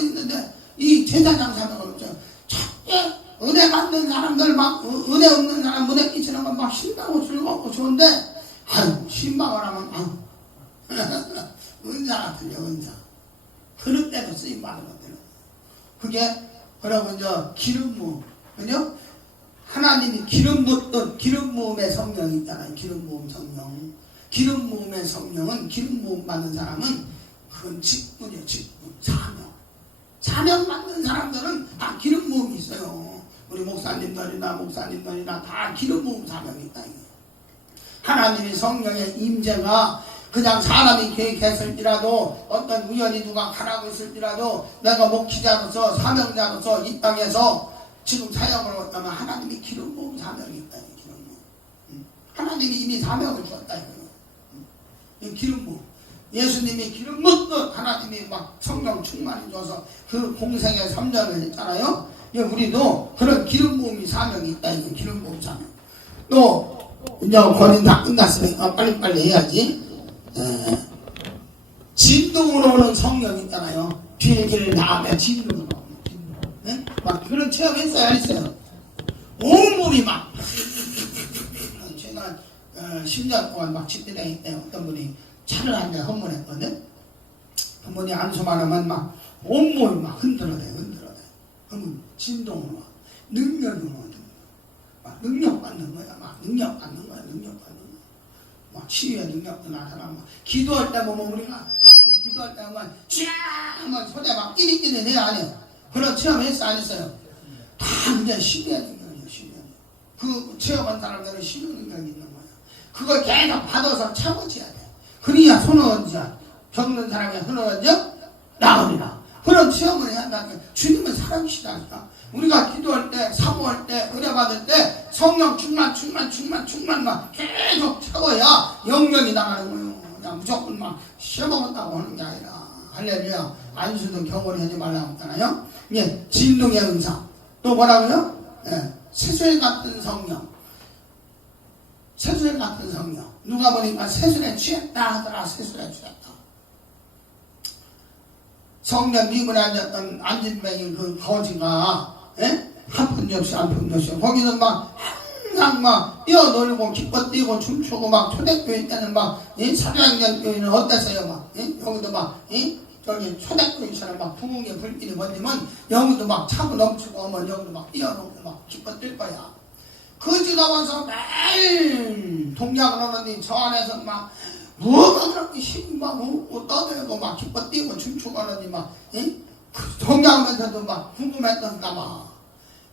있는데 이 제사장 사명은 없죠. 첫째 은혜 받는 사람들 막 은혜 없는 사람 은혜 끼치는 건 막 신나고 즐겁고 좋은데 아유 신방을 하면 은사가 틀려 은사. 그럴 때도 쓰임 받은 것들은 그게 그러고 이제 기름 부음 그죠? 하나님이 기름 붓던 기름 부음의 성령이 있잖아요. 기름 부음 성령. 기름 부음의 성령은 기름 부음 받는 사람은 그건 직분이에요. 직분, 사명 받는 사람들은 다 기름 부음이 있어요. 우리 목사님들이나 다 기름 부음 사명이 있다. 하나님의 성령의 임재가 그냥 사람이 계획했을지라도 어떤 우연히 누가 가라고 했을지라도 내가 목회자로서 사명자로서 이 땅에서 지금 사역을 했다면 하나님이 기름 부음 사명이 있다. 기름 부음. 하나님이 이미 사명을 주었다. 기름 부음. 예수님이 기름 붓듯 하나님이 막 성령 충만히 줘서 그 공생의 3년을 했잖아요. 우리도 그런 기름 부음이 사명이 있다. 이거 기름 부음 사명. 또 이제 권인 다 끝났으니까 빨리빨리 해야지. 진동으로 오는 성령이 있잖아요. 뒤길 다음에 진동으로 오는. 막 그런 체험 했어요, 안 했어요? 온몸이 막 제가 10년 동안 막 집회다닐 때 어떤 분이 차를 한 대 헌문했거든. 한 분이 안수만 하면 막 온몸이 막 흔들어대. 그러면 진동으로 막 능력으로 막 능력받는 거야. 막 능력받는 거야. 막 치유의 능력도 나타나고 기도할 때 보면 우리가 기도할 때 보면 쫙 하면 손에 막 끼리끼리 내야 안 해요. 그런 체험했어 안 했어요? 다 이제 신뢰의 능력이에요. 신뢰의 능력. 그 체험한 사람들은 신의 능력이 있는 거야. 그걸 계속 받아서 채워줘야 돼. 그래야 손어언지야. 겪는 사람이 손어언져 나으리라. 그런 체험을 해야 한다니까. 주님은 살아계시다니까. 우리가 기도할 때, 사모할 때, 은혜 받을 때 성령 충만만 계속 채워야 영령이 나가는 거예요. 그냥 무조건 막 시험먹었다고 하는 게 아니라. 할렐루야. 안수도 경험을 하지 말라고 했잖아요. 예, 진동의 은사. 또 뭐라고요? 예, 새술 같은 성령. 새술 같은 성령. 누가 보니까 새술에 취했다 하더라. 새술에 취했다. 성령 미문에 앉았던 안진뱅이 그 거지가 한 푼도 없이 거기서 막 항상 막 뛰어놀고 기뻐 뛰고 춤추고 막 초대교회 때는 막 사도행전 교회는 어땠어요? 막 여기도 막 저기 초대교회처럼 막 부흥의 불길이 번지면 여기도 막 차고 넘치고 오면 여기도 막 뛰어놀고 막 기뻐 뛸 거야. 거지가 와서 매일 동작을 하는데 저 안에서 막 뭐가 그렇게 힘이 막 웃고 떠들고 막 기뻐 뛰고 춤추고 하는데 막 동작하면서도 막 궁금했던가 봐.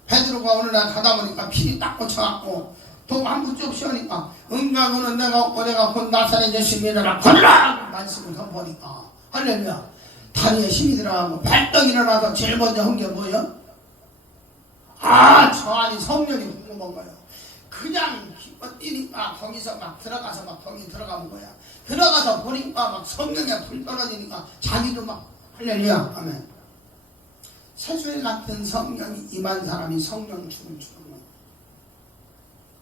베드로가 어느 날 가다 보니까 피리 딱 꽂혀갖고 도 한 푼 쭉 씌우니까 응가고는 내가 없고 내가 곧 나사렛 예수 믿으라 걸으라 말씀을 선포하니까 할렐루야. 다리에 힘이 들어가고 발떡 일어나서 제일 먼저 한 게 뭐예요? 저 안이 성령이 궁금한 거예요. 그냥 기뻐 뛰니까 거기서 막 들어가서 막 거기 들어가는 거야. 들어가서 보니까 막 성령에 불 떨어지니까 자기도 막 할렐루야 아멘. 새술 같은 성령이 임한 사람이 성령 춤을 추는 거예요.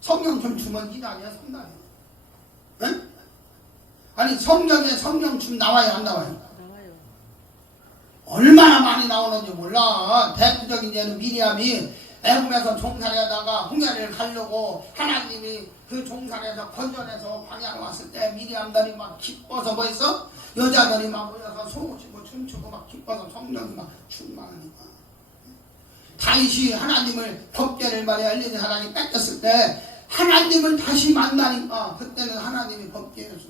성령 춤 추면 이단이야 성단이야. 네? 아니 성령에 성령 춤 나와요 안 나와요? 나와요. 얼마나 많이 나오는지 몰라. 대표적인 예는 미리암이 애굽에서 종살이하다가 홍해를 가려고 하나님이 그 종살이에서 건져내서 광야로 왔을 때 미리암들이 막 기뻐서 뭐 했어? 여자들이 막 모여서 소고치고 춤추고 막 기뻐서 성령이 막 충만하니까. 다윗이 하나님을 법궤를 말해 엘리야의 하나님 뺏겼을 때 하나님을 다시 만나니까 그때는 하나님이 법궤였어.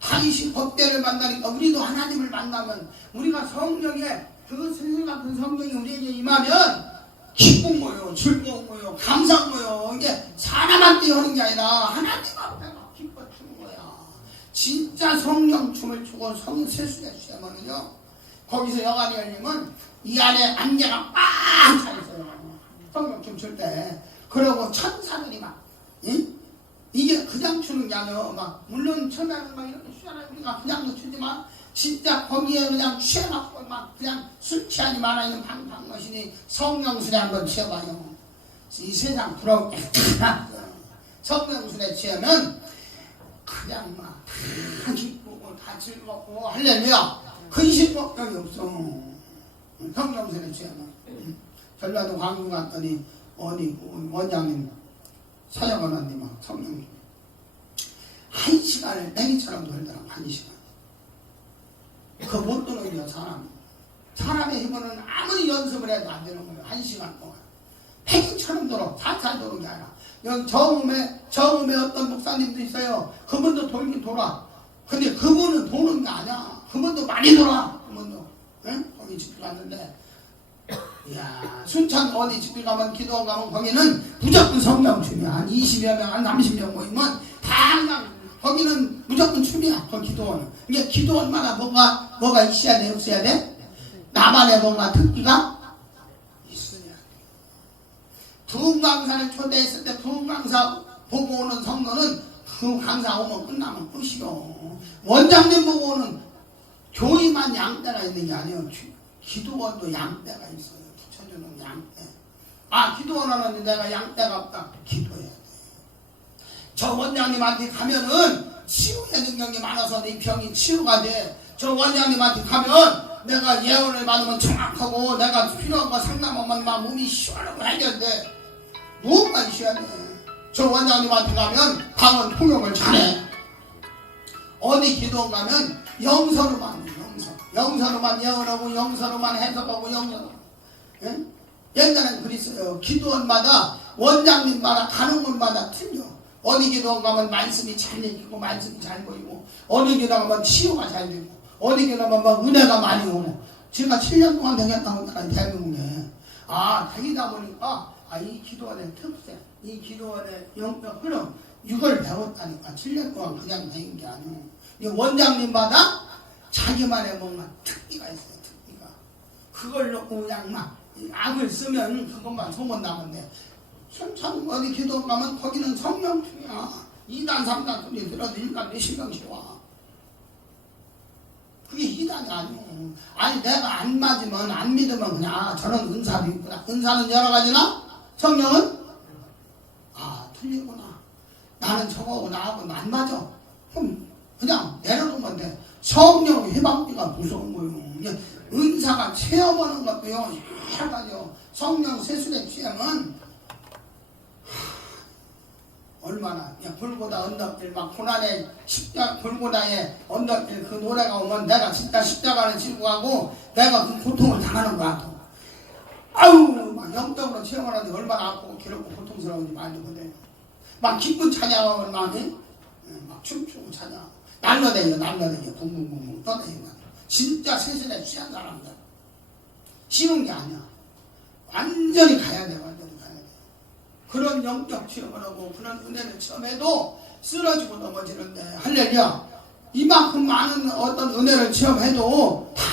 다윗이 법궤를 만나니까 우리도 하나님을 만나면 우리가 성령의 그 세상 같은 성령이 우리에게 임하면 기쁜 거요, 즐거운 거요, 감사한 거요. 이게 사람한테 하는 게 아니라 하나님 앞에 막 기뻐 추는 거야. 진짜 성령 춤을 추고 세수에 취하면요. 거기서 여관이 열리면 이 안에 안개가 꽉 차 있어요. 성령 춤 출 때. 그러고 천사들이 막, 이게 그냥 추는 게 아니에요. 막, 물론 처음에는 막 이렇게 취하나 우리가 그냥도 추지만, 진짜 거기에 그냥 취해갖고 막 그냥 술 취하지 말아 있는 방방머신이 성령술에 한번 취해봐요. 이 세상 부러워. 성령술에 취하면 그냥 막 다 기쁘고 다 즐겁고 할렐루야. 근심 걱정이 없어. 성령술에 취하면. 전라도 광주 갔더니 어디 원장님 사역원한테 막 성령 1시간을 땡이처럼 돌더라고. 1시간. 그 못 도는 거야 사람의 힘은 아무리 연습을 해도 안 되는 거예요. 1시간 동안 팽이처럼 돌아. 살살 도는 게 아니라 여기 저음에 어떤 목사님도 있어요. 그분도 돌긴 돌아. 근데 그분은 도는 게 아니야. 그분도 많이 돌아. 그분도 거기 집회 갔는데 이야 순천 어디 집회 가면 기도 가면 거기는 무조건 성령 춤이야. 한 20여 명 한 30명 모이면 다 그냥 거기는 무조건 춤이야. 그 기도원은. 이게 기도원마다 뭐가 있어야 돼? 없어야 돼? 나만의 뭔가 특기가 있어야 돼. 부흥강사를 초대했을 때 부흥강사 보고 오는 성도는 그 강사 오면 끝나면 끝이요. 원장님 보고 오는 교회만 양떼가 있는 게 아니에요. 기도원도 양떼가 있어요. 붙여주는 양떼. 기도원 하는데 내가 양떼가 없다. 기도해야 돼. 저 원장님한테 가면은 치유의 능력이 많아서 내 병이 치유가 돼. 저 원장님한테 가면 내가 예언을 받으면 정확하고 내가 필요한 거 상담하면 막 몸이 시원하고 해결돼. 무엇가 있어야 돼. 저 원장님한테 가면 방언 통역을 잘해. 어디 기도원 가면 영서로만 영서로만 예언하고 영서로만 해석하고 영서로. 예? 옛날엔 그랬어요. 기도원마다 원장님마다 가는 곳마다 틀려. 어디 기도 가면 말씀이 잘 읽히고 말씀이 잘 보이고 어디 기도 가면 치유가 잘 되고 어디 기도 가면 막 은혜가 많이 오고 제가 7년 동안 되겠다고 하니까 대한민국에 다니다 보니까 이 기도원의 특색 이 기도원의 영적 흐름 이걸 배웠다니까. 7년 동안 그냥 배운 게 아니고 이 원장님마다 자기만의 뭔가 특기가 있어요. 특기가 그걸 놓고 그냥 막 악을 쓰면 그것만 소문나는데 참 어디 기도 가면 거기는 성령 중이야. 2단 3단 소리 들어도 일단 몇십 명씩 와. 그게 이단이 아니오. 아니 내가 안 맞으면 안 믿으면 그냥 아, 저는 은사도 있구나. 은사는 여러 가지나 성령은 아 틀리구나. 나는 저거하고 나하고 안 맞아. 그럼 그냥 내려놓으면 돼. 성령 해방기가 무서운 거예요. 은사가 체험하는 것도요 여러 가지요. 성령 세술의 체험은 얼마나 불보다 언덕길 막 고난의 불보다의 언덕길 그 노래가 오면 내가 진짜 십자가를 지고 가고 내가 그 고통을 당하는 거야. 아유 막 영적으로 체험하는데 얼마나 아프고 괴롭고 고통스러운지 말도 못해요. 막 기쁜 찬양을 막 해? 막 춤추고 찬양 날려대요 붕붕붕붕 떠다니는 진짜 세상에 취한 사람들 쉬운 게 아니야. 완전히 가야 돼. 그런 영적 체험을 하고 그런 은혜를 체험해도 쓰러지고 넘어지는데 할렐루야. 이만큼 많은 어떤 은혜를 체험해도 다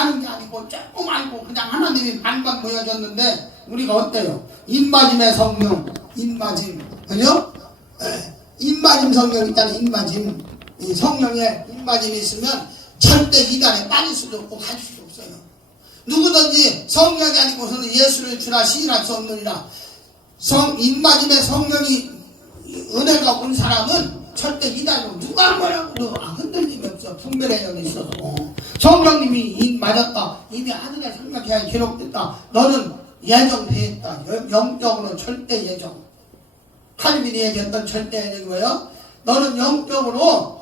아는 게 아니고 조금 알고 그냥 하나님이 반반 보여줬는데 우리가 어때요? 입맞음의 성령 입맞음 그죠? 입맞음 성령 있잖아요. 입맞음 이 성령의 입맞음이 있으면 절대 이단에 빠질 수도 없고 갈 수도 없어요. 누구든지 성령이 아니고서는 예수를 주라 시인할 수 없느니라. 입맞음의 성령이 은혜가 온 사람은 절대 이단으로 누가 뭐라고 흔들림이 없어. 분별의 영이 있어서 성령님이 입 맞았다. 이미 아들의 생명계약이 기록됐다. 너는 예정되었다. 영적으로 절대 예정. 칼빈이 얘기했던 절대 예정이 뭐예요? 너는 영적으로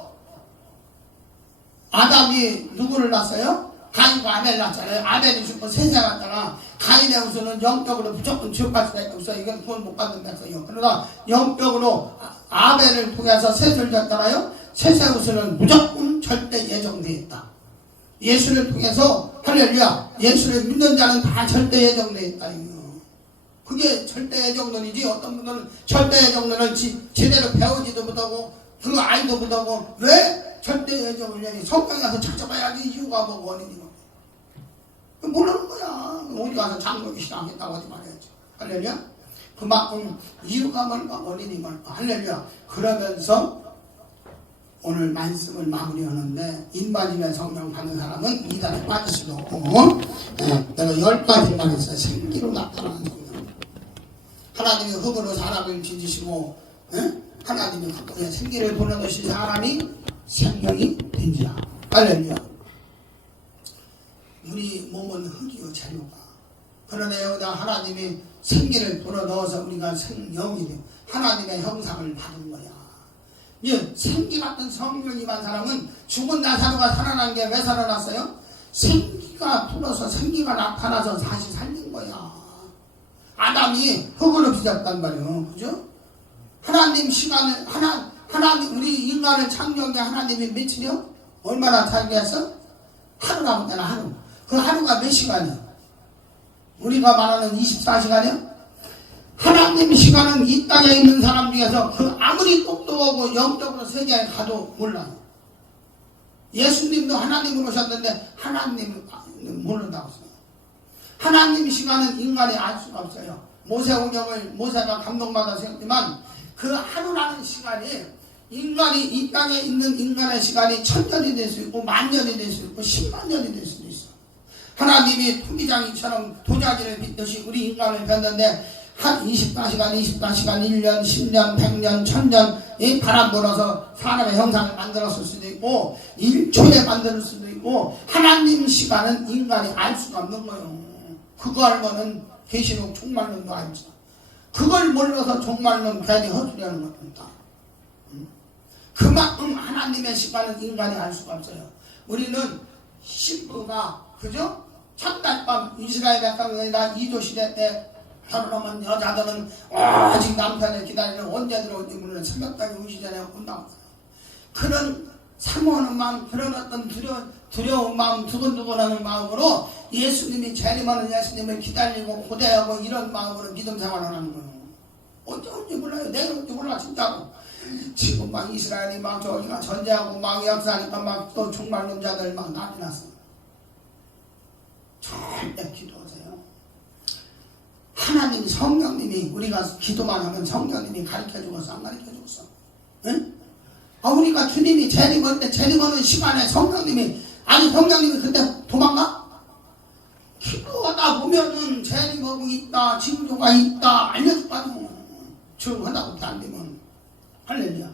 아담이 누구를 낳았어요? 가인과 아벨 낳았잖아요. 아벨이 죽고 셋째 갔다가 가인의 후손은 영적으로 무조건 지옥 갈 수가 없어요. 이건 구원 못 받는 백성이요. 그러나 영적으로 아벨을 통해서 셋을 졌잖아요. 셋의 후손은 무조건 절대 예정되어 있다. 예수를 통해서 할렐루야 예수를 믿는 자는 다 절대 예정되어 있다. 그게 절대 예정론이지. 어떤 분들은 절대 예정론을 제대로 배우지도 못하고 그거 알도 못하고 왜 절대 예정을 얘기 성경에 가서 찾아봐야지 이유가 뭐고 원인이 뭐 모르는 거야. 어디 가서 장로기 신앙했다고 하지 말아야지. 할렐루야. 그만큼 이유가 뭘까 원인이 뭘까. 할렐루야. 그러면서 오늘 말씀을 마무리하는데 인바님의 성령 받는 사람은 이단에 빠질 수도 없고 내가 10가지만 했어요. 생기로 나타나는 성령. 하나님이 흙으로 사람을 빚으시고 하나님이 흙에 생기를 보내듯이 사람이 생명이 된지라. 할렐루야. 우리 몸은 흙이요 재료가. 그러나 여기다 하나님이 생기를 불어넣어서 우리가 생명이 돼. 하나님의 형상을 받은 거야. 이 생기 같은 성령이 만 사람은 죽은 나사로가 살아난 게 왜 살아났어요? 생기가 불어서 생기가 나타나서 다시 살린 거야. 아담이 흙으로 빚었단 말이에요. 그죠? 하나님 시간을 하나님 우리 인간을 창조한 게 하나님이 며칠이요? 얼마나 창조했어? 하루라고 되나 하루. 그 하루가 몇 시간이야? 우리가 말하는 24시간이요? 하나님 시간은 이 땅에 있는 사람 중에서 그 아무리 똑똑하고 영적으로 세계에 가도 몰라요. 예수님도 하나님으로 오셨는데 하나님은 모른다고 했어요. 하나님 시간은 인간이 알 수가 없어요. 모세 오경을 모세가 감동받아서 했지만 그 하루라는 시간이 인간이 이 땅에 있는 인간의 시간이 1000년이 될 수 있고 10,000년이 될 수 있고 10만 년이 될 수도 있어. 하나님이 투기장이처럼 도자기를 빚듯이 우리 인간을 폈는데 한 24시간, 1년, 10년, 100년, 1000년 이 바람 불어서 사람의 형상을 만들었을 수도 있고 1초에 만들 수도 있고 하나님 시간은 인간이 알 수가 없는 거예요. 그거 알면은 계시록 종말론도 알죠. 그걸 몰라서 종말론 괜히 허술이하는 것입니다. 그만큼 하나님의 시간은 인간이 알 수가 없어요. 우리는 신부가 그죠? 첫날밤 이스라엘 백성이나 2조 시대 때 결혼하면 여자들은 아직 남편을 기다리는 언제 들어올지 모르는 새벽까지 오시 전에 온다고. 그런 사모하는 마음, 그런 어떤 두려운 마음, 두근두근하는 마음으로 예수님이 재림하는 예수님을 기다리고 고대하고 이런 마음으로 믿음 생활을 하는 거예요. 언제 올지 몰라요. 내일 올지 몰라 진짜로. 지금 막 이스라엘이 막 저기가 전쟁하고 막 역사하니까 막 또 종말론자들 막 난리 났어. 절대 기도하세요. 하나님 성령님이 우리가 기도만 하면 성령님이 가르쳐 주고서 안 가르쳐 주고서. 응? 우리가 주님이 재림할 때 재림하는 시간에 성령님이 아니 성령님이 근데 도망가? 기도하다 보면은 재림하고 있다 징조가 있다 알려주거든. 지금 하다고 안 되면 할렐루야.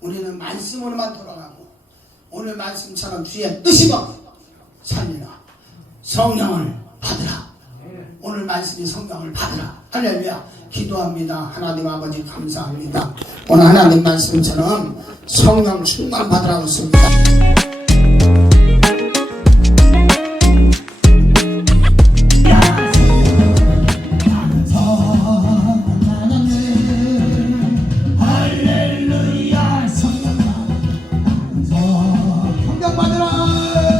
우리는 말씀으로만 돌아가고 오늘 말씀처럼 주의 뜻이면 살리라. 성령을 받으라. 오늘 말씀이 성령을 받으라. 할렐루야. 기도합니다. 하나님 아버지 감사합니다. 오늘 하나님 말씀처럼 성령 충만 받으라고 씁니다. 성령 받으라.